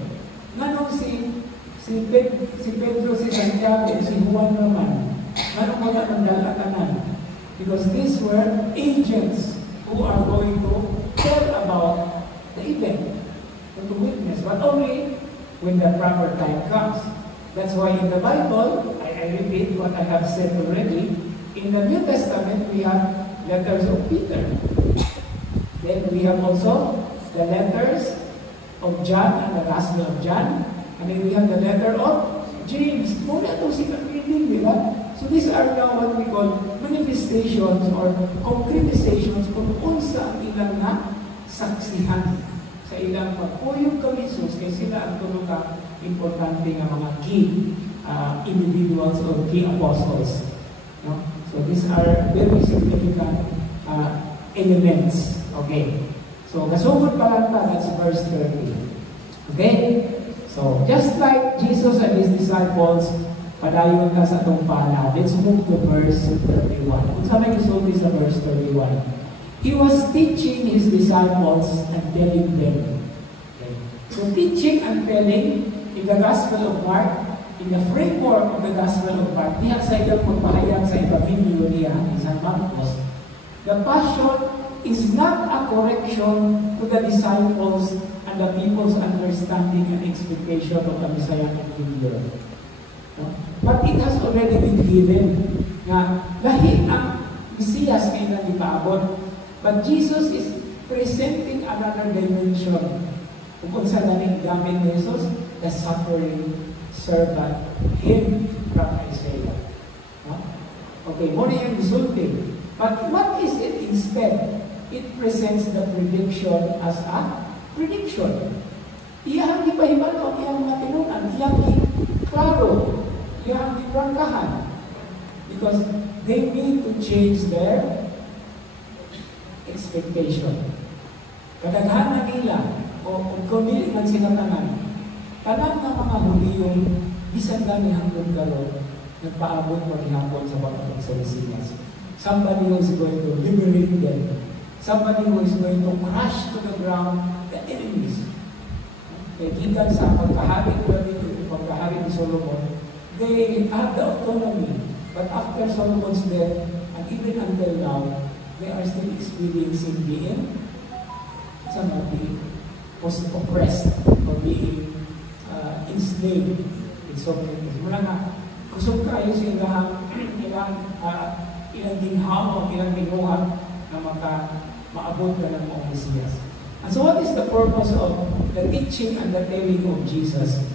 Nganong si Pedro, si Santiago, si Juan naman, nganong mga mandala kanan? Because these were agents who are going to tell about the event, to witness, but only when the proper time comes. That's why in the Bible, I repeat what I have said already, in the New Testament, we have letters of Peter. Then we have also the letters of John and the Gospel of John. And then we have the letter of James. Muna ito silang reading, di ba? So these are now what we call manifestations or concretizations kung unsa ang ilang na saksihan sa ilang pagpuyog kami Jesus kay sila ang tulong ka importante nga mga key individuals or key apostles. No? So these are very significant elements. Okay. So kasugod pa lang ta, that's verse 30. Okay? So just like Jesus and his disciples, padayon ka sa itong pala. Let's move to verse 31. Kung sa may gusulti sa verse 31. He was teaching his disciples and telling them. Okay. So teaching and telling in the Gospel of Mark, in the framework of the Gospel of Mark, diya sa ilang magpahayag sa Ebanghelyo niya, ni San Marcos, the passion is not a correction to the disciples and the people's understanding and expectation of the Messianic figure. But it has already been given na lahi ang Mesiyas ngayon na ipaabot. But Jesus is presenting another dimension. Kung sa daming gamit ni Jesus, the suffering servant, him from Isaiah. Okay, muna yung resulting. But what is it instead? It presents the prediction as a prediction. Iyang ipahibanon, iyang matinunan, iyang klaro, iyang iprangkahan. Because they need to change their expectation. Kadaghanan nila, o kung dili man sila tanan ng mga Huliyong bisan gani hanggang karon nagpaabot maghihapon sa pagkakot sa Mesiyas. Somebody who is going to liberate them. Somebody who is going to crush to the ground the enemies. Kaya gikan sa pagkahari ni David, pagkahari ni Solomon, they have the autonomy. But after Solomon's death, and even until now, they are still experiencing being oppressed or being enslaved in so many things. Mula nga, kusog kayo sa ilang ginhawa, ilang ginuha na maabot na ng mga Mesiyas. And so what is the purpose of the teaching and the telling of Jesus?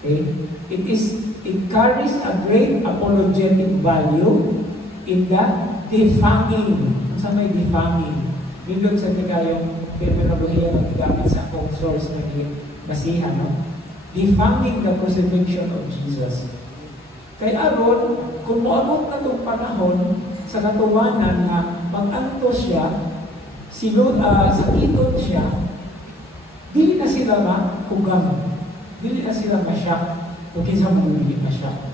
Okay? It carries a great apologetic value in the defaming. Sa may defaming. Nilog sa tigayong terminolohiya ng gamit sa akong source na basihan. No? Defaming the crucifixion of Jesus. Kaya aron, kung moabot na itong panahon sa katuwanan na pag-anto siya, sakiton siya, dili na sila makugang, dili na sila masyak, o kinsa mong dili masyak.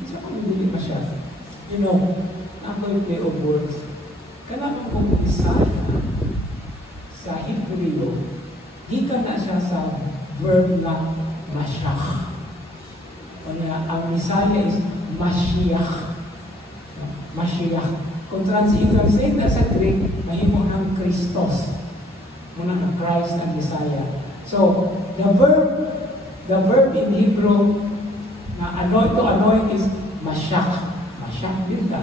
Kinsa mong dili masyak. You know, ako yung play of words, kailangan kong isa sa Hebreo, gikan na siya sa verb na masyak. Kaya ang Messiah is Mashiach. Mashiach. Kung translate na sa Greek, mahimo ng Christos. Muna ng Christ and Messiah. So, the verb in Hebrew na to anoint is Mashiach. Mashiach din ka.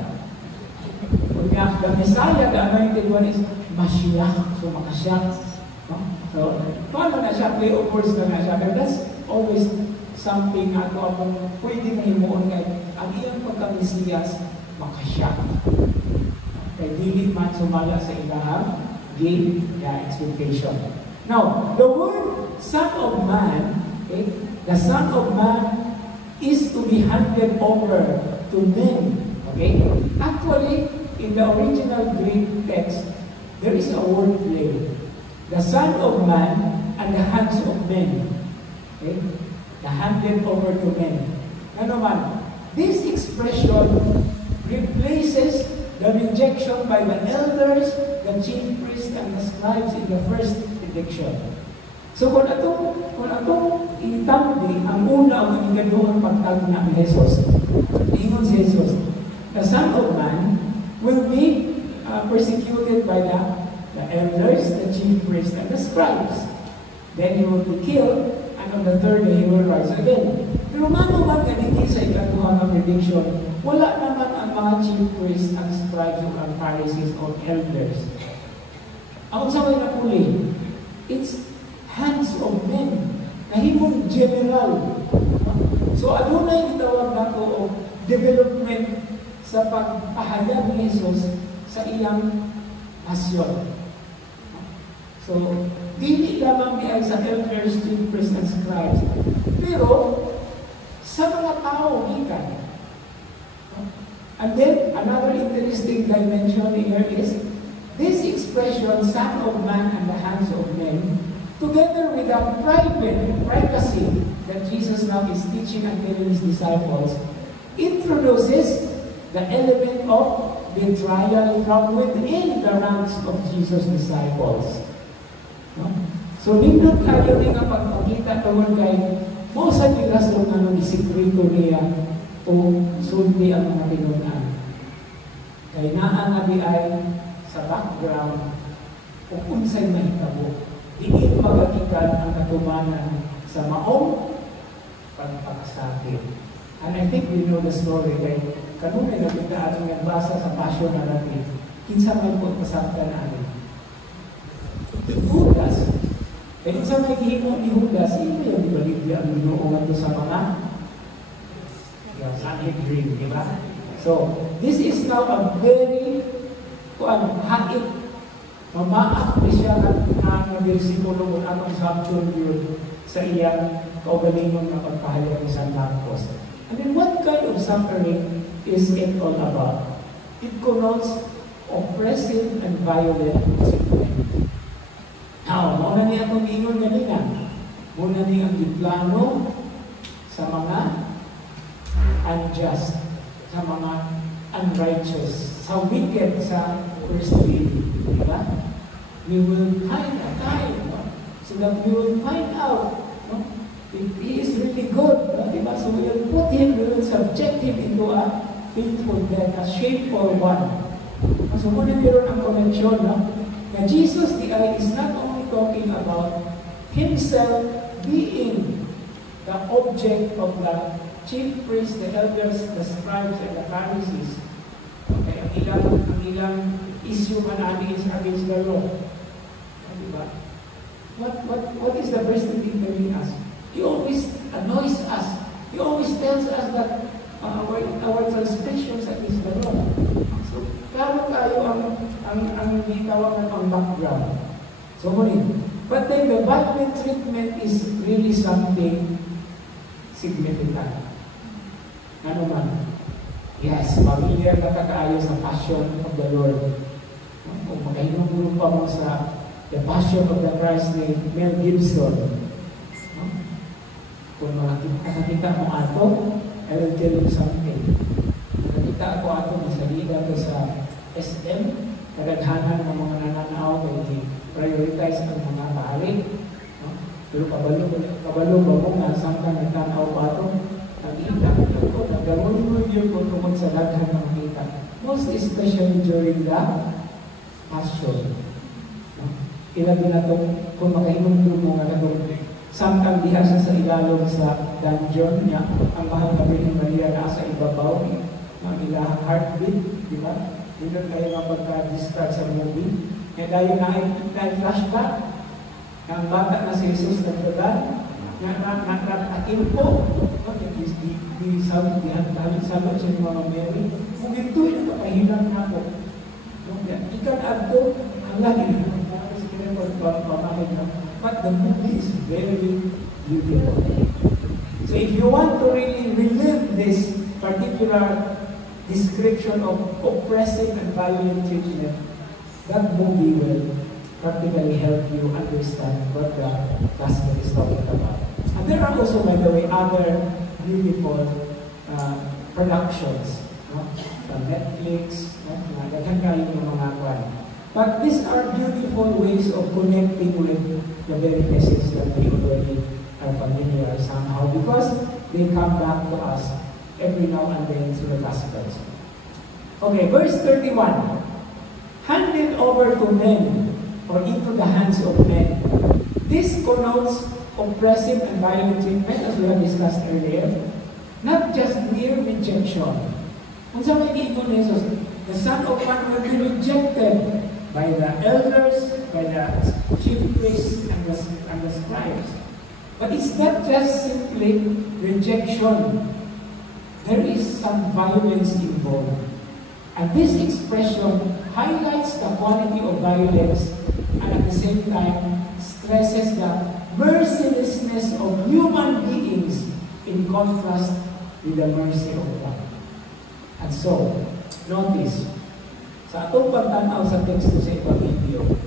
Kaya the Messiah, the anointed one is Mashiach. So, Makashiach. No? So, paano na siya? Play of words na siya. But that's always something na ito akong pwede na himuon ngayon. Ang iyang pagka-Mesiyas, Makashiach. Kaya dili man sumala sa ilahang gain the expectation. Now, the word Son of Man, okay, the Son of Man is to be handed over to men. Okay? Actually, in the original Greek text, there is a word play. The Son of Man and the hands of men. Okay? The handed over to men. Ano man, this expression replaces the rejection by the elders, the chief priests, and the scribes in the first prediction. So kung atong itangdi, ang una ang inigaduhang pagtagna ni Jesus, ingon si Jesus, the Son of Man will be persecuted by the elders, the chief priests, and the scribes. Then he will be killed, and on the third day he will rise again. Pero mano man ganiti sa ikaduhang na prediction, wala naman ang mga chief priests and scribes and Pharisees or elders. Ang usaway na puli, it's hands of men, nahimong general. So adunay gitawag nato og development sa pagpahayag ni Jesus sa iyang pasyon. So, dili lamang niya sa elders, chief priests, and scribes. Pero, sa mga tao, gikan. And then, another interesting dimension here is, this expression, Son of Man and the hands of men, together with the privacy that Jesus now is teaching and telling his disciples, introduces the element of betrayal from within the ranks of Jesus' disciples. No? So, nindot kayo rin ang pagpakita tawag kay mo sa nirason na nung isikrito niya o sulti ang mga tinunan. Kaya naangabi ay sa background kung unsay mahitabo. Diin magagikan ang katumanan sa maong pagpakasakit. And I think we know the story kay kanunay na kita atong nagbasa sa passion na natin. Kinsa man po pasakta na amin. Judas. Kaya sa may gihimo ni Judas, ito yung ibaligya ang minuungan doon sa mga Sanhedrin, di ba? So, this is now a very haid. Mamaak siya na versikulo kung anong sabton yun sa iyang kaugalingon na pagpahayag ni San Marcos. And then what kind of suffering is it all about? It connotes oppressive and violent treatment. Now, muna niya itong ingon ganina. Muna niya ang diplano sa mga unjust, sa mga unrighteous sa wicked sa first lady. Diba? We will find a time, no? So that we will find out, no? If he is really good, no? Diba? So we will put him, we will subject him into a painful death, a shameful one. So muna meron ang connection, no? Na Jesus the I is not only talking about himself being the object of the chief priests, the elders, the scribes, and the Pharisees. Okay, ang ilang issue man is against the law. Diba? What is the verse that he's telling us? He always annoys us. He always tells us that our transgressions against the law. So, klaro tayo ang gitawagan ang background. So, but then the Bible treatment is really something significant. Ano man? Yes, familiar na kakaayo sa Passion of the Lord. Kung makahinong pa mo sa The Passion of the Christ ni Mel Gibson. Kung nakakita mo ato, I will tell you something. Nakita ako ato, masalida ko sa SM, kadaghanan ng mga nananaw, kaya prioritize ang mga pari. Pero kabalo ba mo nga, samtang nagtanaw pa ato, nakita ko, nagdamon yun ko tungkol sa daghan ng makita. Most especially during the Passion. Ilabi na ito, kung makahinong mo nga itong samtang diha siya sa ilalong sa dungeon niya, ang mahal na Birhen Maria na sa ibabaw, ang ilahang heartbeat, di ba? Dito tayo nga pagka-describe sa movie. Kaya tayo na flashback, ang bata na si Jesus nagdagan, nakarakin po, sabi siya ni Mama Mary, kung ito yung nakahilang na ako, ikan agto, ang lagi but the movie is very beautiful. So if you want to really relive this particular description of oppressive and violent treatment, that movie will practically help you understand what the gospel is talking about. And there are also, by the way, other beautiful productions, no? From Netflix, but these are beautiful ways of connecting with the very message that we already are familiar somehow, because they come back to us every now and then through the Gospels. Okay, verse 31. Handed over to men, or into the hands of men. This connotes oppressive and violent treatment, as we have discussed earlier, not just mere rejection. Kung sa may giingon ni Jesus, the Son of Man will be rejected by the elders, by the chief priests, and the scribes. But it's not just simply rejection. There is some violence involved. And this expression highlights the quality of violence and at the same time stresses the mercilessness of human beings in contrast with the mercy of God. And so, notice, sa atong pagtanaw sa teksto sa Ebanghelyo,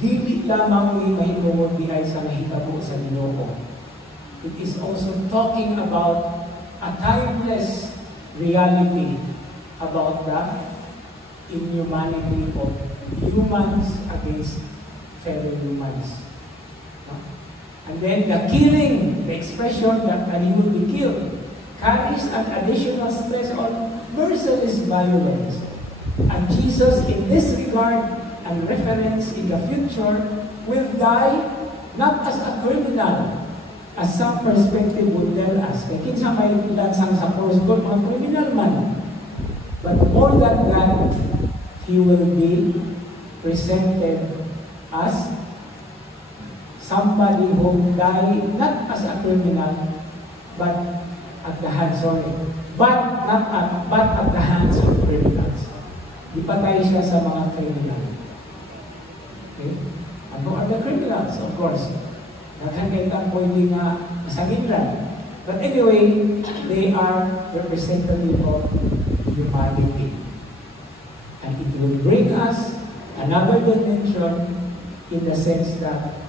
dili lamang ni mahitungod diay sa nahitabo sa Ginoo. It is also talking about a timeless reality about the inhumanity of humans against fellow humans. And then the killing, the expression that he will be killed, carries an additional stress on merciless violence. And Jesus, in this regard and reference in the future, will die not as a criminal, as some perspective would tell us. Kaya kinsa may lansang sa correspond, mga criminal man. But more than that, he will be presented as somebody who died not as a criminal, but at the hands of at the hands of criminals. Ipatay siya sa mga criminal. Okay? Ano are the criminals? Of course. Nagkakaitan po hindi nga masaginlan. But anyway, they are representative of humanity. And it will bring us another dimension in the sense that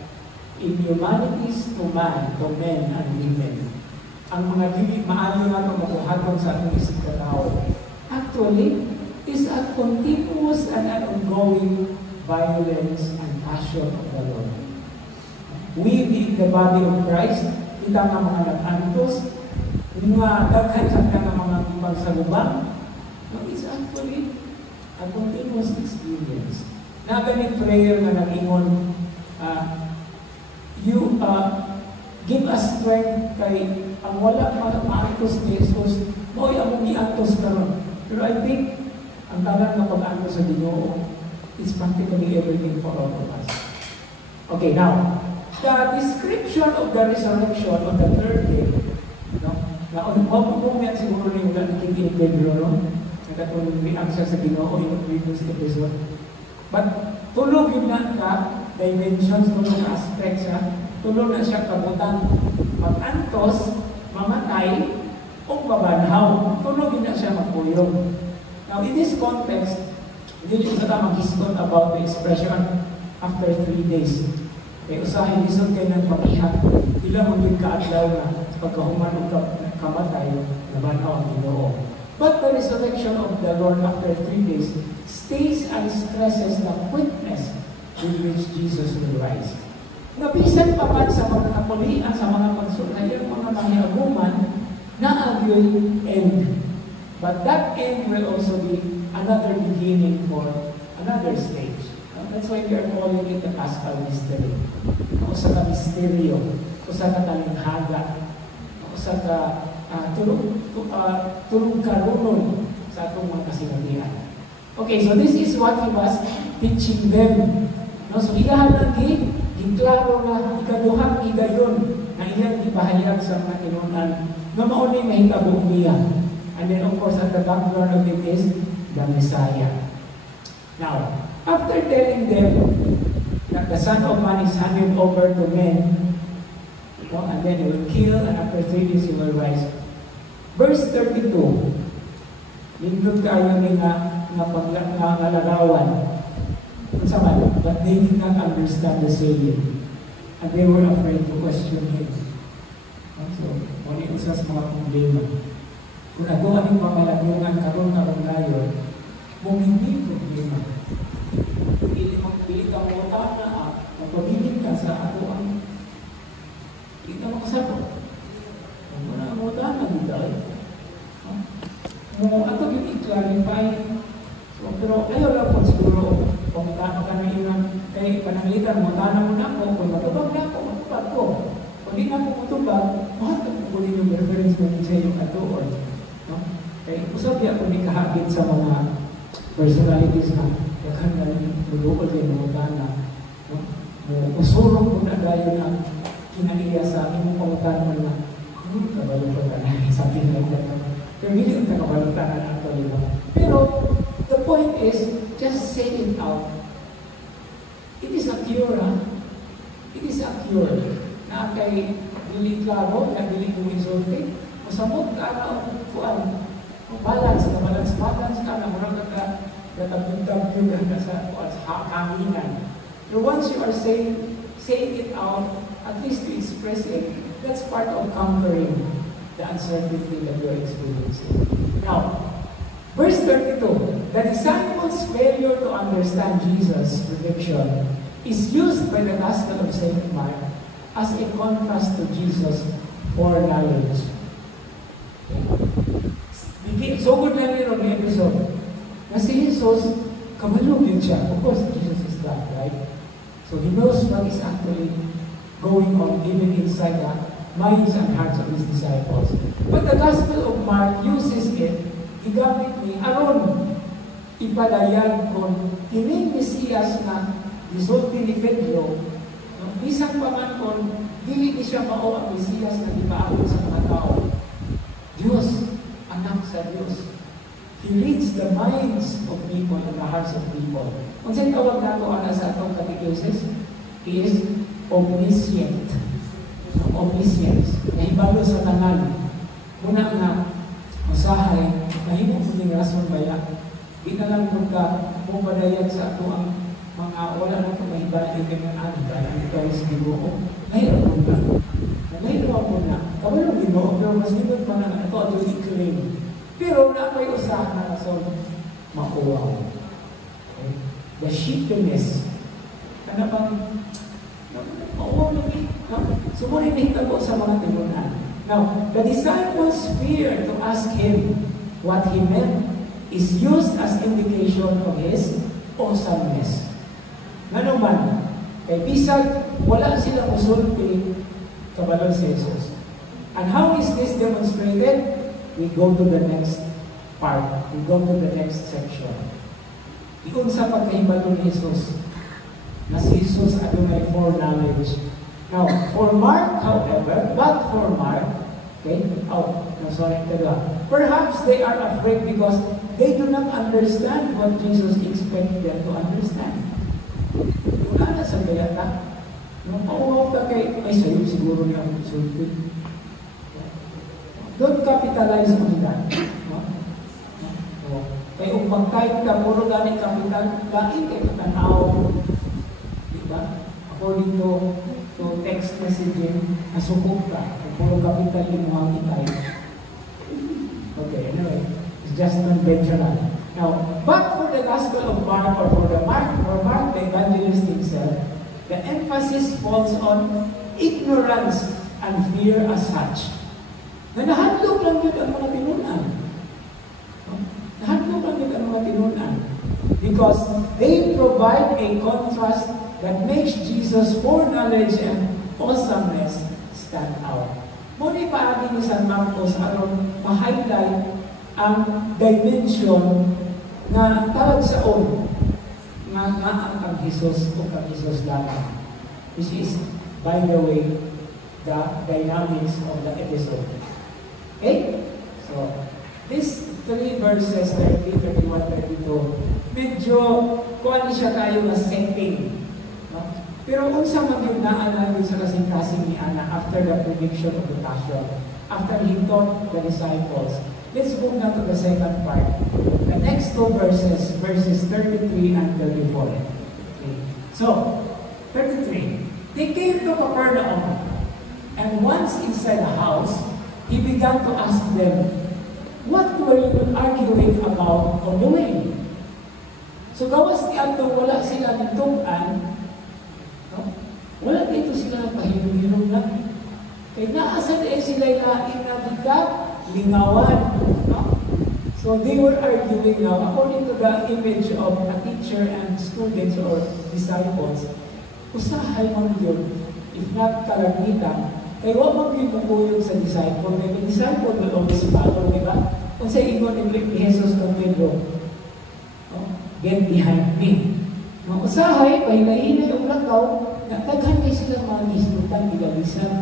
in humanities to man, to men and women, ang mga dili maayo nga itong makuhaton sa ating isip na tao, actually, is a continuous and an ongoing violence and passion of the Lord. We, being the body of Christ, kita nga mga nag-antos, mga daghan sa mga ibang salubang, it's actually a continuous experience. Na ganit prayer na nag-ingon, you give us strength kay ang wala ma-antos ni Jesus, mo'y among i-antos karon. Pero I think, ang talang na pag-antos sa Ginoo, is practically everything for all of us. Okay, now, the description of the resurrection on the third day, no? Na kung yan siguro rin wala nakikinig Pedro, no? Nagkatulong rin ang siya sa Ginoo in previous episode. But tulog yun na dimensions, tulog na aspects siya, tulog na siya kabutan. Mag-antos, mamatay, o mabanhaw. Tulog yun na siya magpuyong. Now, in this context, hindi yung sa mag-histon about the expression after 3 days. Kaya usahin, isang kayo ng pakihat, ilang maging kaadlaw na pagkahuman o kamatay, nabanhaw ang Ginoo. But the resurrection of the Lord after 3 days stays and stresses the quickness with which Jesus will rise. Nabisan pa man sa mga kapulian, sa mga pagsulay, mga mangyaguman, na agyo'y end. But that end will also be another beginning for another stage. That's why we are calling it the Paschal Mystery. Usa ka misteryo, usa ka talinghaga, usa ka tulong karunon sa atong mga kasinatihan. Okay, so this is what he was teaching them. No, so ilahan lagi, giklaro na ikaduhang igayon na iyang ipahayag sa mga kinunan na maunay mahitabo niya. And then of course at the background of it is the Messiah. Now, after telling them that the Son of Man is handed over to men, and then he will kill, and after 3 days he will rise. Verse 32, lindot kayo ni nga pangalarawan. Sa man, but they did not understand the saying, and they were afraid to question him. So, wala isa sa mga problema. Kung ako aming pamalagungan karon na ngayon, kung hindi problema, pili ka mo na magpabilin ka sa ato ang hindi ka makasabot. Kung wala mo na dahil. Kung ato yung i-clarify, pero ayaw lang po siguro, kung tama ka na ilang, kay pananglitan mo, tana mo na ako, kung matubag na ako, matubag ko. Kung di na ako matubag, mahal ka po yung reference mo sa iyong ato. Kaya usap niya kung di kahagit sa mga personalities na yakan na lulukol kayo mga tana. Usurong mo na dahil na kinaiya sa aming pangutana mo na kabalo ko na sabihin lang na. Pero hindi yung nakabalutana na ito, diba? Pero, the point is, just say it out. It is a cure, ha? It is a cure. Na kay dili klaro, na dili kumisulti, masamot ka na upuan. Balance ka na, marang ka natabing-tabing ka na sa hanginan. Pero once you are saying it out, at least to express it, that's part of conquering the uncertainty that you are experiencing. Now, verse 32, the disciples' failure to understand Jesus' prediction is used by the Gospel of St. Mark as a contrast to Jesus' foreknowledge. So good lang yun ang episode. Na si Jesus, kamalugin siya. Of course, Jesus is God, right? So he knows what is actually going on even inside the minds and hearts of his disciples. But the Gospel of Mark uses it, igamit ni aron ipadayag kung kining Mesiyas na gisulti ni Pedro, bisang pa man kung dili siya mao ang Mesiyas na gipaabot sa mga tao. Diyos, anak sa Diyos. He reads the minds of people and the hearts of people. Kung saan tawag na ito sa atong catechesis, he is omniscient. Omniscience. Nahibalo sa tanan. Muna nga, masahay, mahimo po ng rason baya. Di na lang kung ka pumadayag sa ato ang mga wala na itong mahibalo yung kanyang dahil ito ay sinuho. Mahirap po na. Mahirap po na. Kabalong ginoo, pero mas ginoo pa na ito at yung i-claim. Pero na ako'y usahan na rason. mauwaw. Okay? The sheepiness. Kana bang mauwaw lagi. So, muna nakita ko sa mga tinunan. Now, the disciples fear to ask him what he meant is used as indication of his awesomeness. Nga naman, kay bisag, wala sila musulti kabalo si Jesus. And how is this demonstrated? We go to the next part. We go to the next section. Ikon sa pagkahibalo ni Jesus, na si Jesus adunay foreknowledge. Now, for Mark, however, but for Mark, okay, perhaps they are afraid because they do not understand what Jesus expected them to understand. Kung ano sa bayata, nung pauwaw ka kay, ay sa'yo siguro niya ang sulti. Don't capitalize on that. No? No? Kaya kung magkait ka, puro ganit kapital, lain kayo tanaw. Diba? According to text messaging, nasubok ka. Kung puro kapital yung mga kitay. Okay, anyway. It's just conventional. Now, but for the Gospel of Mark, or for Mark, the evangelist himself, the emphasis falls on ignorance and fear as such. Na nahadlok lang yun ang mga tinunan. Nahadlok lang yun ang mga tinunan. Because they provide a contrast that makes Jesus' foreknowledge and awesomeness stand out. Muna ipaagi ni San Marcos aron ma-highlight ang dimension na tawag sa nga ang Jesus o kang Jesus lamang. Which is, by the way, the dynamics of the episode. Okay? So, these 3 verses, 30, 31, 32, medyo kuha siya tayo na setting. No? Pero unsa man yung naalala sa kasing-kasing ni Ana after the prediction of the Passion, after he taught the disciples, let's move now to the second part. The next 2 verses, verses 33 and 34. Okay. So, 33. They came to Capernaum, and once inside the house, he began to ask them, what were you arguing about on the way? So, gawas ni Anto, wala sila nitukan. No? Wala dito sila pahilong-hilong lang. Kaya naasan sila laing na bigat, lingawan. No? So, they were arguing now, according to the image of a teacher and students or disciples, usahay man yun, if not kalagitan, kaya huwag magpipukuyog sa disciple. May disciple will always follow, di ba? Kung sa ingon ni Jesus ng Pedro, get behind me. Mga usahay, pahilahin yung lakaw, nataghan kayo sila mga nislutan, bilalisan.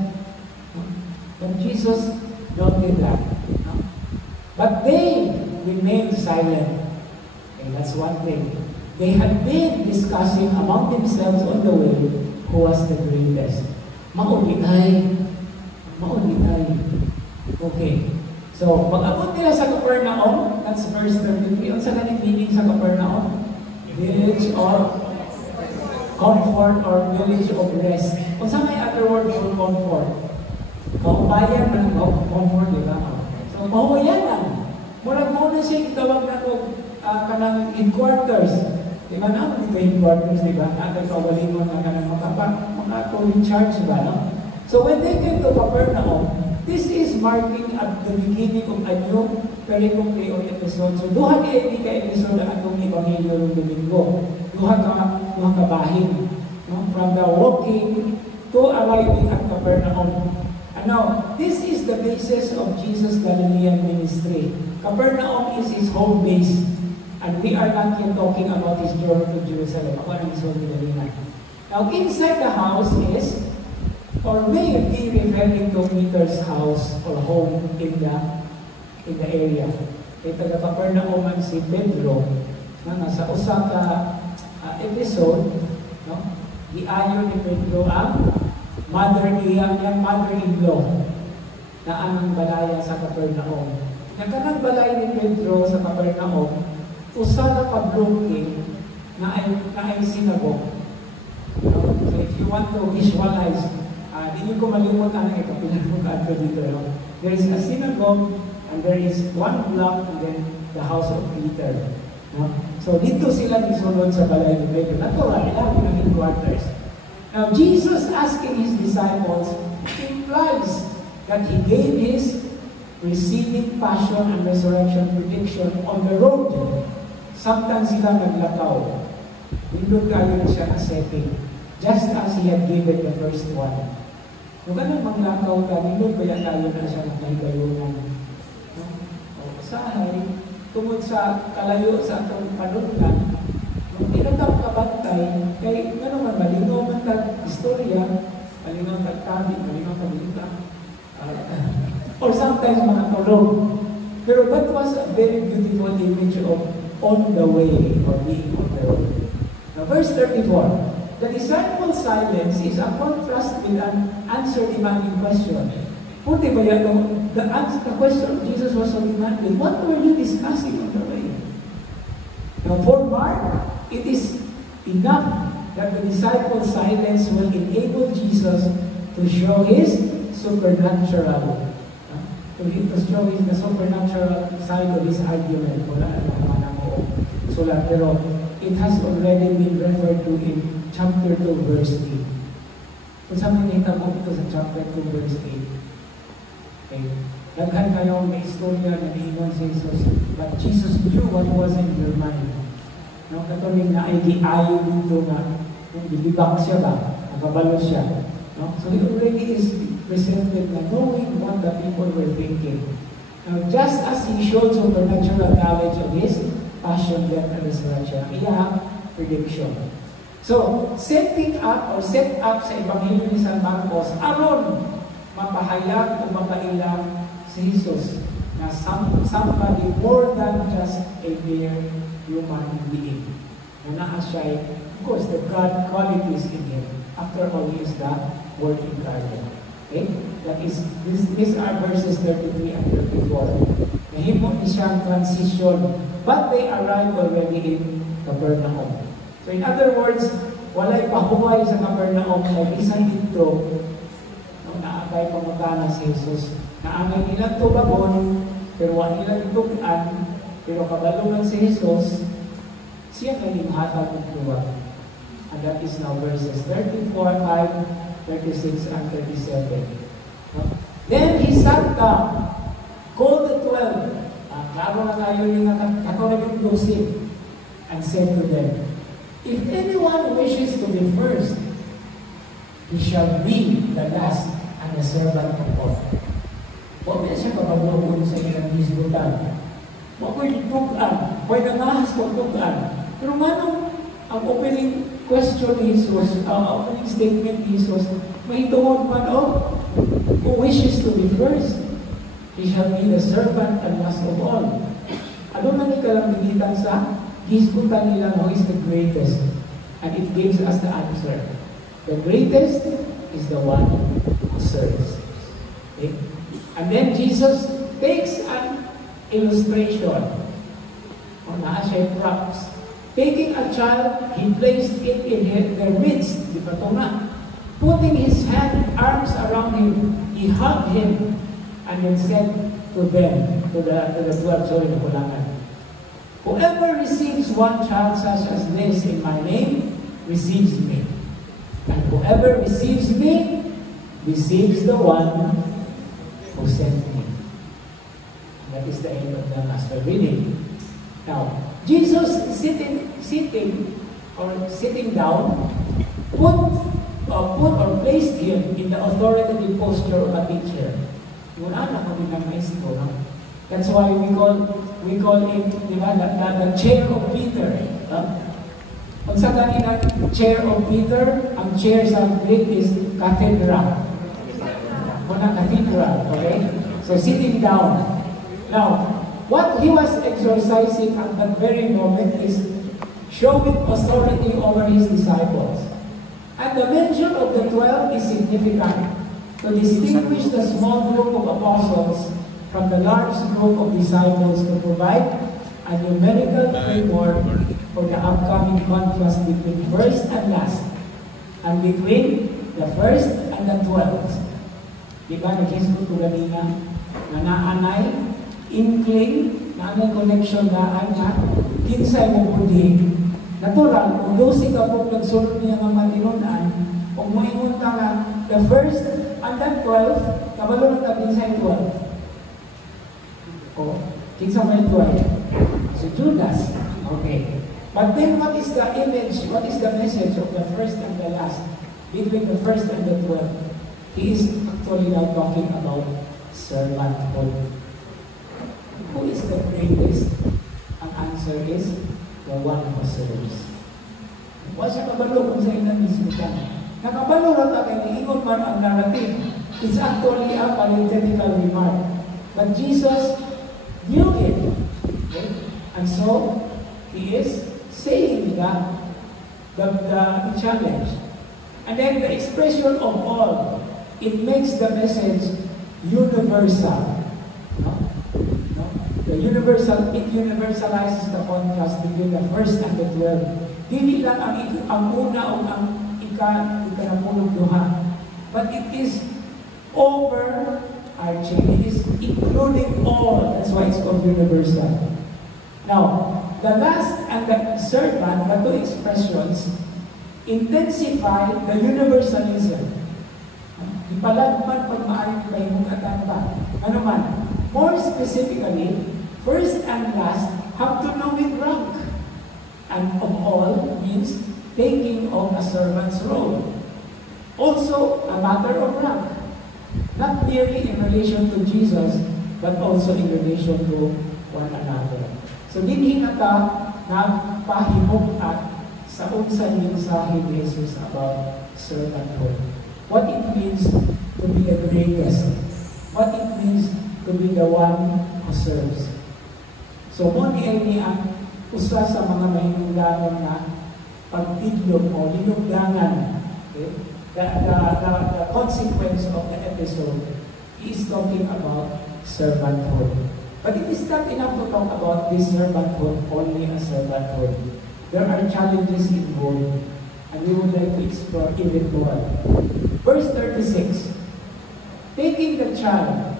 But Jesus don't do that. But they remained silent. And that's one thing. They had been discussing among themselves on the way who was the greatest. Maulitay. Okay. So, pag-abot nila sa Capernaum, that's verse 33. Ang sa ganit meaning sa Capernaum? Village of comfort or village of rest. Kung sa may other word for comfort? Kaubayan ng comfort, di ba? So, mahuwayan lang. Muna siya itawag na ito kanang headquarters. Di ba naman dito headquarters, di ba? Atay kawalingon na kanang makako-recharge ba, no? So when they came to Capernaum, this is marking at the beginning of a new pericope or episode. So duha ka episode ang atong Ebanghelyo ng Domingo. Duha ka bahin. No? From the walking to arriving at Capernaum. And now, this is the basis of Jesus' Galilean ministry. Capernaum is his home base. And we are not yet talking about his journey to Jerusalem. Ako ang iso Galilean. Now, inside the house is, or may be referring to Peter's house or home in the area. Ito na Capernaum man si Pedro na nasa usa ka episode, no? Giayo ni Pedro ang mother-in-law na anong balaya sa Capernaum. Nagkanang balay ni Pedro sa Capernaum, usa na pag-looking na ay sinagogue. No? So if you want to visualize, hindi ko malimutan ang ipapinagbukaan ko dito. No? There is a synagogue and there is one block and then the house of Peter. No? So dito sila isulod sa balay ni Pedro. Natural, ilang ng headquarters. Now, Jesus asking his disciples implies that he gave his receiving passion and resurrection prediction on the road. Samtang sila naglakaw. Nindot kayo na siya na setting. Just as he had given the first one. Kung anong maglakaw ka, nindot kaya tayo na siya nakahigayonan. No? O, usahay, tungod sa kalayo sa atong panunlan, kung tinatap kabantay, kay ano man, malinaw man istorya, malinaw tabi, malinaw balita, or sometimes mga tulog. Pero that was a very beautiful image of on the way, or being on the road. Now, verse 34, the disciples' silence is a contrast with an answer-demanding question. Puti ba yan? The question of Jesus was so demanding. What were you discussing on the way? Now, for Mark, it is enough that the disciples' silence will enable Jesus to show his supernatural, to show the supernatural side of his argument. Wala naman ako sulat, pero it has already been referred to in chapter 2, verse 8. Kung saan nakita mo ito sa chapter 2, verse 8. Okay. Daghan kayong may istorya na niingon si Jesus, but Jesus knew what was in your mind. No, katuling na ay giayo dito nga, yung bilibak siya ba, nakabalo siya. No? So he already is presented na knowing what the people were thinking. Now, just as he showed supernatural knowledge of his passion, death, and resurrection, iya prediction. So, set up sa Ebanghelyo ni San Marcos, aron mapahayag o mapailang si Jesus na somebody more than just a mere human being. Na naa siya, of course, the God qualities in him. After all, he is the Word incarnate. Okay? That is, these are verses 33 and 34. Nahimo ni siyang transition, but they arrived already in Capernaum. So in other words, walay pahuway sa Capernaum na bisan dito nung naakay pangutana si Jesus. Naangay nilang tubagon, pero wala nilang itugan, pero kabalungan si Jesus, siya kalimhatag ng tuwag. And that is now verses 34, 5, 36, and 37. Then he sat down, called the 12, klaro na tayo yung yung closing, and said to them, if anyone wishes to be first, he shall be the last and the servant of all. Huwag na siya kapaglogon sa ilang hisbutan. Huwag ko'y tugan, huwag nangahas kong tugan. Pero manong ang opening question ni Jesus, ang opening statement ni Jesus, may tuwag man, who wishes to be first, he shall be the servant and last of all. Ano man ikalang binitang sa hisbutan nila who is the greatest? And it gives us the answer. The greatest is the one who serves. Okay? And then Jesus takes an illustration. O naa siya props. Taking a child, he placed it in their midst. Di ba ito nga? Putting his arms around him, he hugged him, and then said to them, to the 12, sorry, nakulangan, whoever receives one child such as this in my name, receives me. And whoever receives me, receives the one who sent me. And that is the end of the master reading. Now, Jesus sitting down, put or placed him in the authoritative posture of a teacher. Yung anak kami ng maestro, no? That's why we call it, di ba, the chair of Peter. Kung sa kanina, chair of Peter, ang chair sa Greek is cathedra. Muna cathedra, okay? So sitting down. Now, what he was exercising at that very moment is showing authority over his disciples. And the mention of the 12 is significant to distinguish the small group of apostles from the large group of disciples to provide a numerical framework for the upcoming contrast between first and last, and between the first and the 12. Di ba, nag-hisbo ito ganina, na naanay, inkling, na ang connection na kinsay mo pudi natural kung dosi ka po nagsulod niya nga matinunan kung moingon ka nga the first and then 12 kabalo na kinsay 12 o kinsa may 12 si Judas. Okay, but then what is the image, what is the message of the first and the last between the first and the 12? He is actually now talking about servanthood. Who is the greatest? Ang answer is the one who serves. Wala siya kabalo kung sa ilang mismo ka. Nakabalo na tayo, iingon man ang narrative. It's actually a parenthetical remark. But Jesus knew it. Okay? And so, He is saying the challenge. And then the expression of all, it makes the message universal. No? The universal, it universalizes the contrast between the first and the 12. Dili lang ang una o ang ikanapulog duha. But it is overarching. It is including all. That's why it's called universal. Now, the last and the servant, the two expressions, intensify the universalism. Ipalagman pag maaaring paimungatan ba? Ano man? More specifically, first and last have to know with rank. And of all means taking on a servant's role. Also, a matter of rank. Not merely in relation to Jesus, but also in relation to one another. So, dinhi na ta nagpahimok at sa unsay mensahe ni Jesus about servanthood. What it means to be the greatest. What it means to be the one who serves. So, mo ni ang usa sa mga mahinungdanon na pagtidlog o linugdangan. Okay? The consequence of the episode is talking about servanthood. But it is not enough to talk about this servanthood, only a servanthood. There are challenges involved, and we would like to explore even more. Verse 36, taking the child.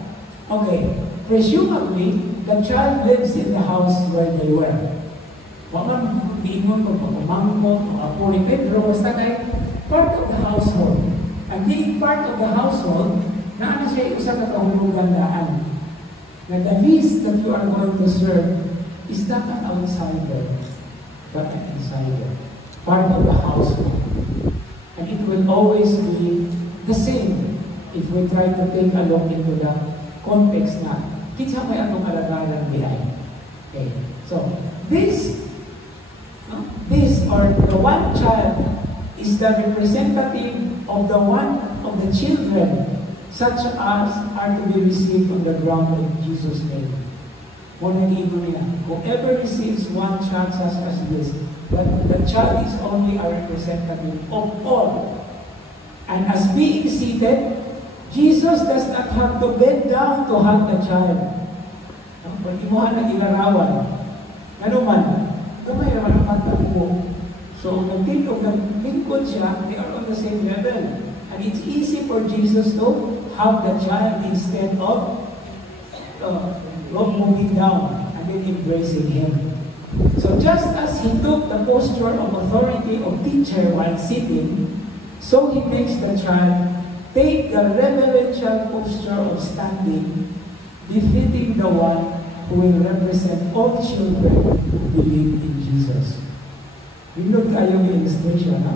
Okay, presumably, the child lives in the house where they were. Mga biingon ko, pagmamangkot, mga puri Pedro, basta kay part of the household. And being part of the household, na siya isa ka kahulugan daan. Na the least that you are going to serve is not an outsider, but an insider. Part of the household. And it will always be the same if we try to take a look into the context na kinsa may atong alagaran diay. Okay. So, this or the one child is the representative of the one of the children such as are to be received on the ground of Jesus' name. Whoever receives one child such as this, but the child is only a representative of all. And as being seated, Jesus does not have to bend down to hug the child. Pag imuha na ilarawan, ano man, kamay naman ang pagtako. So, nagtilog ng lingkod siya, they are on the same level. And it's easy for Jesus to hug the child instead of moving down and then embracing him. So, just as he took the posture of authority of teacher while sitting, so he makes the child take the reverential posture of standing, befitting the one who will represent all children who believe in Jesus. Binod kayo yung illustration, ha?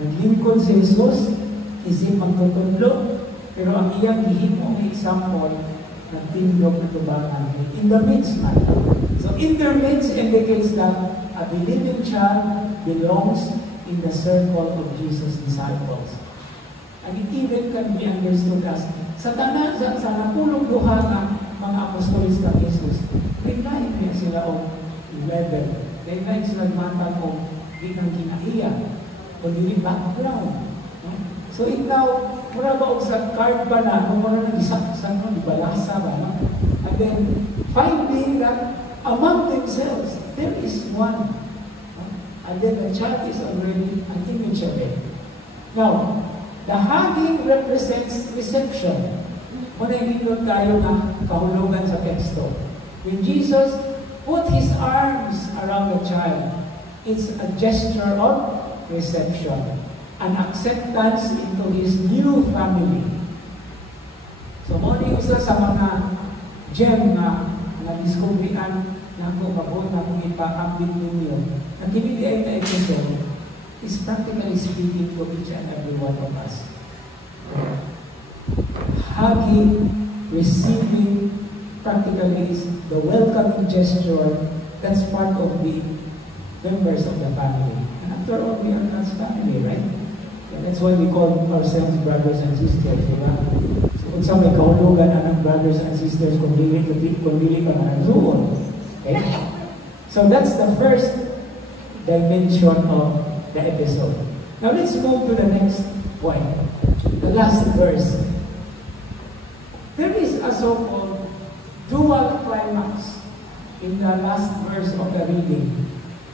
Naglingkod si Jesus, isip magtutudlo, pero ang iyang gihimo ng example, nagtindog na tubangan. In the midst, man. So, in their midst indicates that a believing child belongs in the circle of Jesus' disciples. And it even can be understood as sa napulong duha ng mga apostolis ng Jesus, reglahin niya sila o level. Reglahin sila matang o di nang kinaiya o di background. So ikaw, mura ba o sa card ba na, kung mura nag-isaksan mo, di balasa ba? No? And then, finding that among themselves, there is one. And then the child is already an image of it. Now, the hugging represents reception. Kung nahihilot tayo ng kahulugan sa teksto. When Jesus put his arms around the child, it's a gesture of reception, an acceptance into his new family. So, mo ni usa sa mga gem na na-discoveryan na ako mabot na kung ipa-update ninyo. Ang kinilig na episode is practically speaking to each and every one of us. Hugging, receiving, practically is the welcoming gesture that's part of the members of the family. And after all, we are God's family, right? So that's why we call ourselves brothers and sisters, diba? So kung sa may kahulugan ng brothers and sisters, kung dili ka na nagsuon. Okay? So that's the first dimension of the episode. Now let's move to the next point. The last verse. There is a so-called dual climax in the last verse of the reading.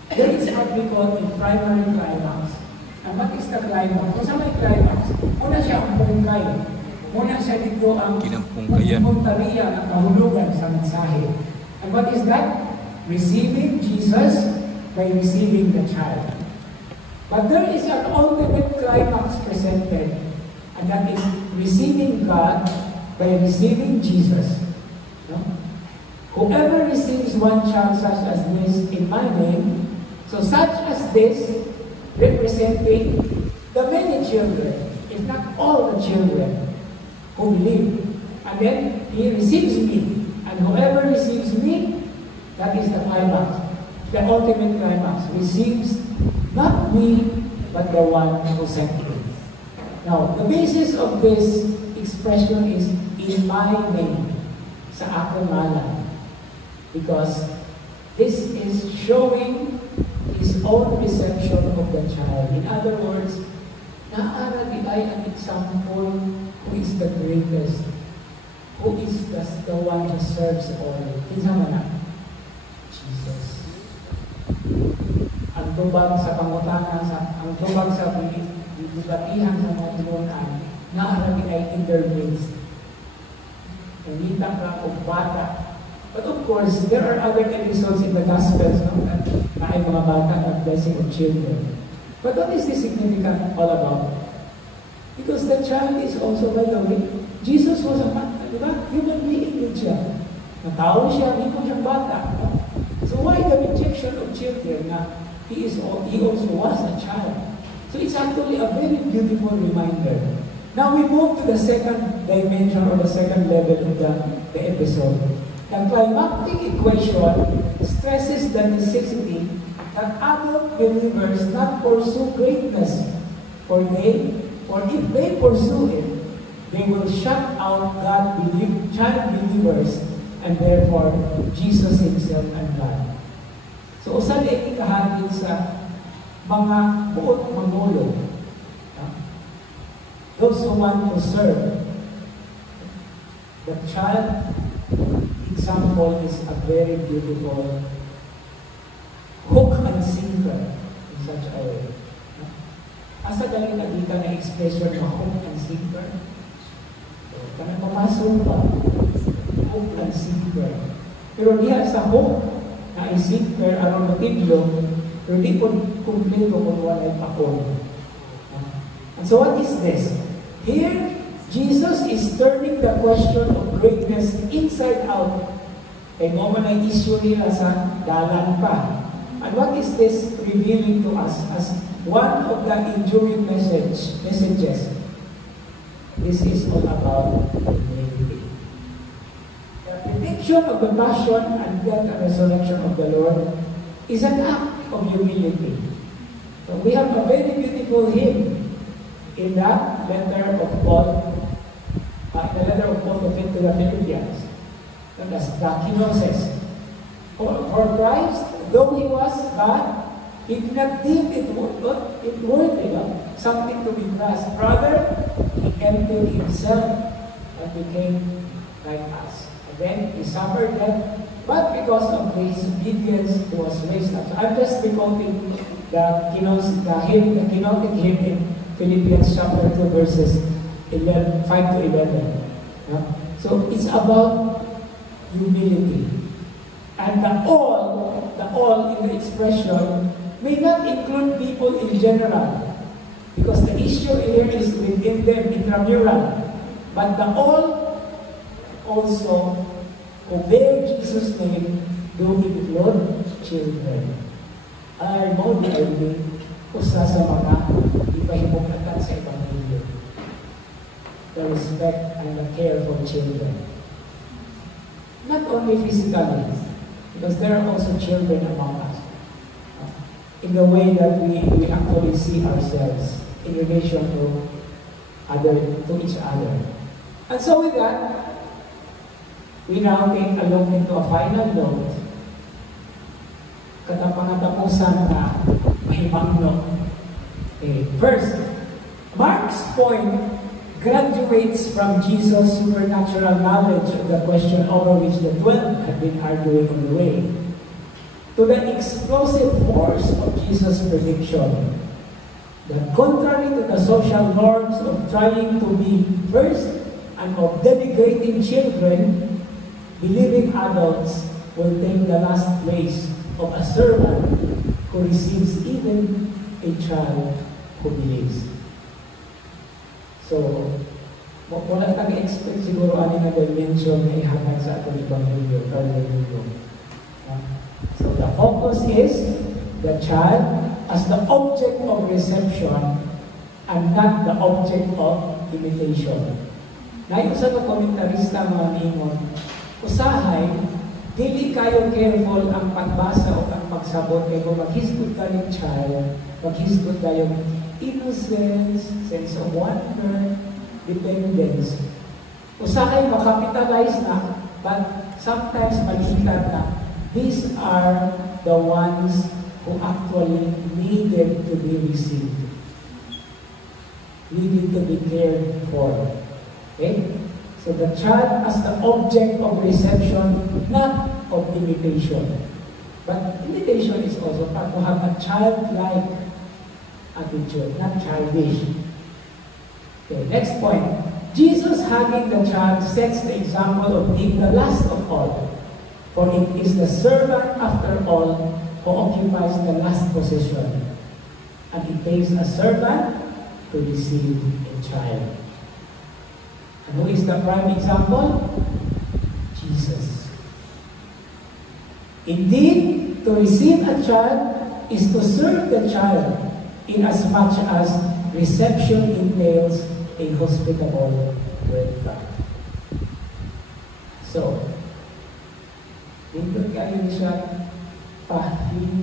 There is what we call a primary climax. And what is the climax? Kung sa may climax, muna siya ang pungkay. Muna siya dito ang puntariya ng kahulugan sa mensahe. And what is that? Receiving Jesus by receiving the child. But there is an ultimate climax presented, and that is receiving God by receiving Jesus. No? Whoever receives one child such as this in my name, so such as this, representing the many children, if not all the children who believe. And then he receives me, and whoever receives me, that is the climax, the ultimate climax, receives not me, but the one who sent me. Now, the basis of this expression is in my name, sa aking ngalan, because this is showing his own reception of the child. In other words, naara di ay an example who is the greatest, who is the one who serves all. Kinsa man na? Jesus. Ang tubag sa pangutangan, ang tubag sa bibatihan sa mga tinunan, naara di ay in their midst. Nangita ka o bata. But of course, there are other episodes in the Gospels na ay mga bata na blessing of children. But what is this significant all about? Because the child is also, by the way, Jesus was a man, di ba? Human being din siya. Natao siya, hindi po siyang bata. No? So why the rejection of children na he also was a child? So it's actually a very beautiful reminder. Now we move to the second dimension or the second level of the episode. The climactic equation stresses the necessity that adult believers not pursue greatness, for if they pursue it, they will shut out child believers, and therefore Jesus Himself and God. So usa di ikahagin sa mga buot mangulo. Those who want to serve. The child example is a very beautiful hook and sinker in such a way. Asa galing nakita na expression na hook and sinker? Kanang papasok pa, hook and sinker. Pero diya sa hook na i-sinker aron matiblo, pero di po kumpleto kung wala ay pakon. And so what is this? Here, Jesus is turning the question of greatness inside out. Kay mo man ay issue nila sa dalan pa. And what is this revealing to us as one of the enduring messages? This is all about humility. The prediction of the passion and death and resurrection of the Lord is an act of humility. So we have a very beautiful hymn in that letter of Paul, the letter of Paul to the Philippians. And as the hymn says, for Christ, though He was God, He did not deem it worthy, something to be grasped. Rather, He emptied Himself and became like us. Again, He suffered death, but because of His obedience, He was raised up. So I'm just quoting the kenotic hymn in Philippians chapter 2 verses 5 to 11. So it's about humility. And the all in the expression may not include people in general, because the issue here is within them, intramural. But the all also who bear Jesus' name do include children. Ay mo di usa sa mga ipahimugatan sa Ebanghelyo. The respect and the care for children. Not only physically, because there are also children among us. In the way that we actually see ourselves in relation to each other. And so with that, we now take a look into a final note. Katapangatapusan na mahimangno. First, Mark's point graduates from Jesus' supernatural knowledge of the question over which the 12 had been arguing on the way, to the explosive force of Jesus' prediction, that contrary to the social norms of trying to be first and of denigrating children, believing adults will take the last place of a servant who receives even a child who believes. So, wala kang expect siguro ano na dimension na ihatag sa atong Ebanghelyo. So the focus is the child as the object of reception and not the object of imitation. Nayon sa komentarista mga ningon, usahay, dili kayo careful ang pagbasa o ang pagsabot kay kung maghisgot ka ng child, maghisgot kayo innocence, sense of wonder, dependence. Usahay makapitalize na, but sometimes makita na these are the ones who actually needed to be received, needed to be cared for. Okay? So the child as the object of reception, not of imitation. But imitation is also part to have a childlike attitude, not childish. Okay, next point. Jesus hugging the child sets the example of being the last of all. For it is the servant, after all, who occupies the last position. And it takes a servant to receive a child. And who is the prime example? Jesus. Indeed, to receive a child is to serve the child, in as much as reception entails a hospitable welcome. So, dito kayo siya pahimugatan.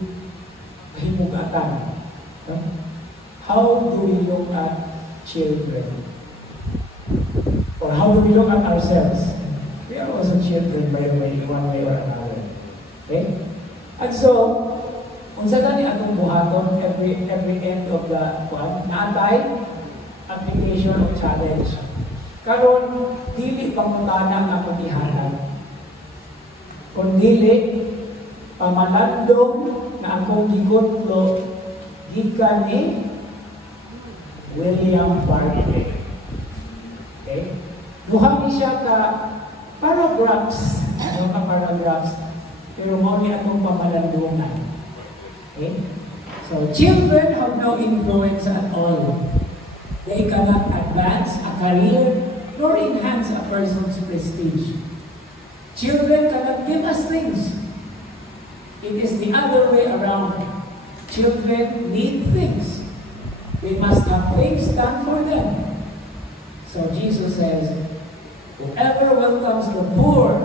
How do we look at children? Or how do we look at ourselves? We are also children by one way or another. Okay? And so, unsa gani atong buhaton every end of the naatay application of challenge. Karon dili pangutana nga akong ihatag. Kung dili pamalandong na akong gigutlo gikan ni William Barclay. Okay? Duha ni siya ka paragraphs, pero mo ni atong pamalandongan. Okay? So, children have no influence at all. They cannot advance a career nor enhance a person's prestige. Children cannot give us things. It is the other way around. Children need things. We must have things done for them. So Jesus says, whoever welcomes the poor,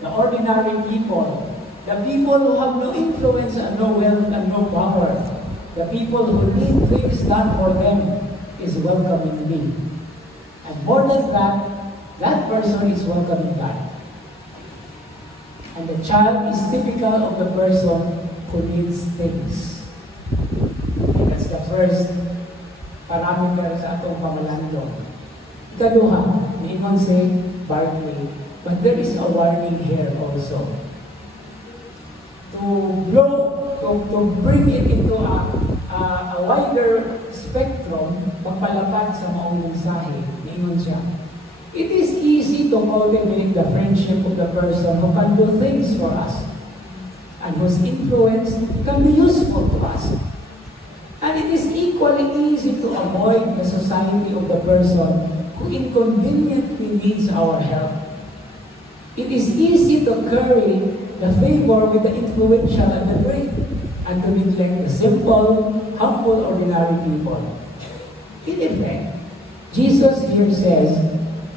the ordinary people, the people who have no influence and no wealth and no power, the people who need things done for them, is welcoming me. And more than that, that person is welcoming God. And the child is typical of the person who needs things. And that's the first parameter sa atong pamalandong. Ikaduha, niingon si Barclay, but there is a warning here also. To bring it into a wider spectrum, pagpalapad sa maong mensahe, niingon siya, it is easy to cultivate the friendship of the person who can do things for us. and whose influence can be useful to us. And it is equally easy to avoid the society of the person who inconveniently needs our help. It is easy to curry the favor with the influential and the great, and to neglect the simple, humble, ordinary people. In effect, Jesus here says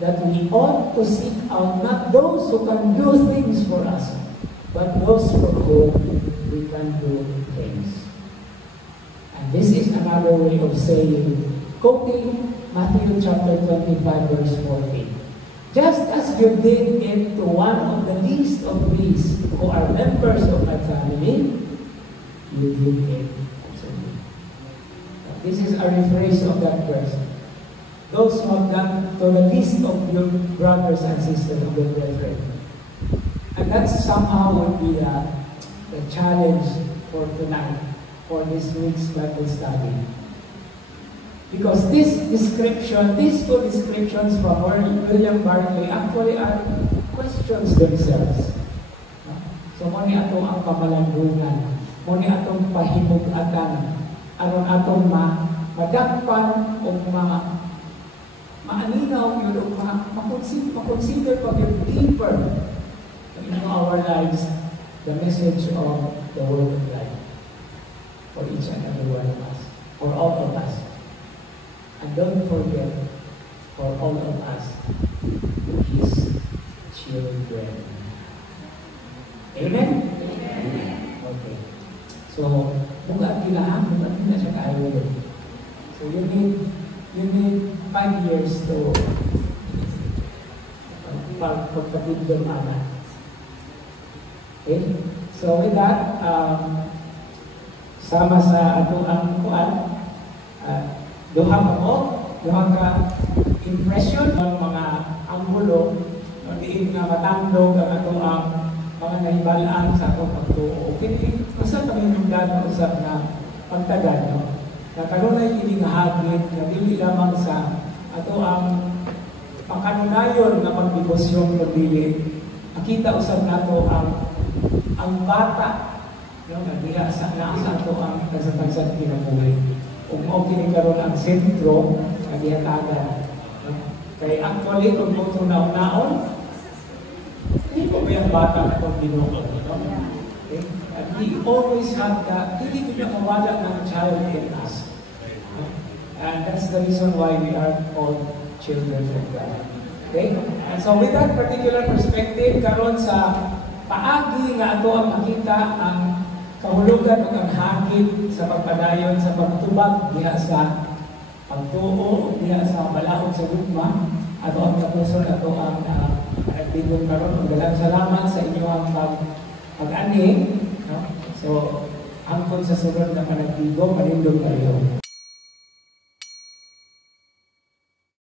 that we ought to seek out not those who can do things for us, but those for whom we can do things. And this is another way of saying, quoting Matthew chapter 25, verse 14. Just as you did it to one of the least of these who are members of my family, you did it to me. This is a rephrase of that verse. Those who have done to the least of your brothers and sisters of your brethren. And that somehow would be the challenge for tonight, for this week's Bible study. Because this description, these two descriptions from William Barclay actually are questions themselves. So, muni atong ang kamalandungan, muni atong pahimug-atan, aron atong madakpan o maaninaw yun o makonsider pag yung deeper in our lives the message of the Word of God for each and every one of us, for all of us. And don't forget, for all of us, His children. Amen? Amen. Okay. So, buka kila siya kayo. So, you need 5 years to pagpatid ng anak. Okay? So, with that, sama sa ato ang kuan, duha ka impression ng mga anggulo diin nga matandog ang ato ang mga nahibalaan sa atong pagtuo. Okay, basta kami yung dano usap na pagtagad, no? Na kanunay kini nga hagit na dili lamang sa ato ang pangkanunayon nga pagdebosyon kundi makita usab nato ang bata, no, nga diha sa ato ang tagsatagsat kinabuhi. Kung mo kinikaroon ang sentro, kagihatagan. Kaya actually, kung mo ito naon, hindi ko ba yung bata na itong binuod? Okay? And we always have that, hindi ko niya mawala ng child in us. And that's the reason why we are called children of God. Okay? And so with that particular perspective, karon sa paagi nga ato ang makita ang kahulugan ng hagit sa pagpadayon sa pagtubag diha sa pagtuo diha sa balaod sa gugma ato ang kapuson ato ang nagbigon karon. Daghang salamat sa inyong pag-ani, no? So hangtod sa sunod na panagbigo, palindog kayo.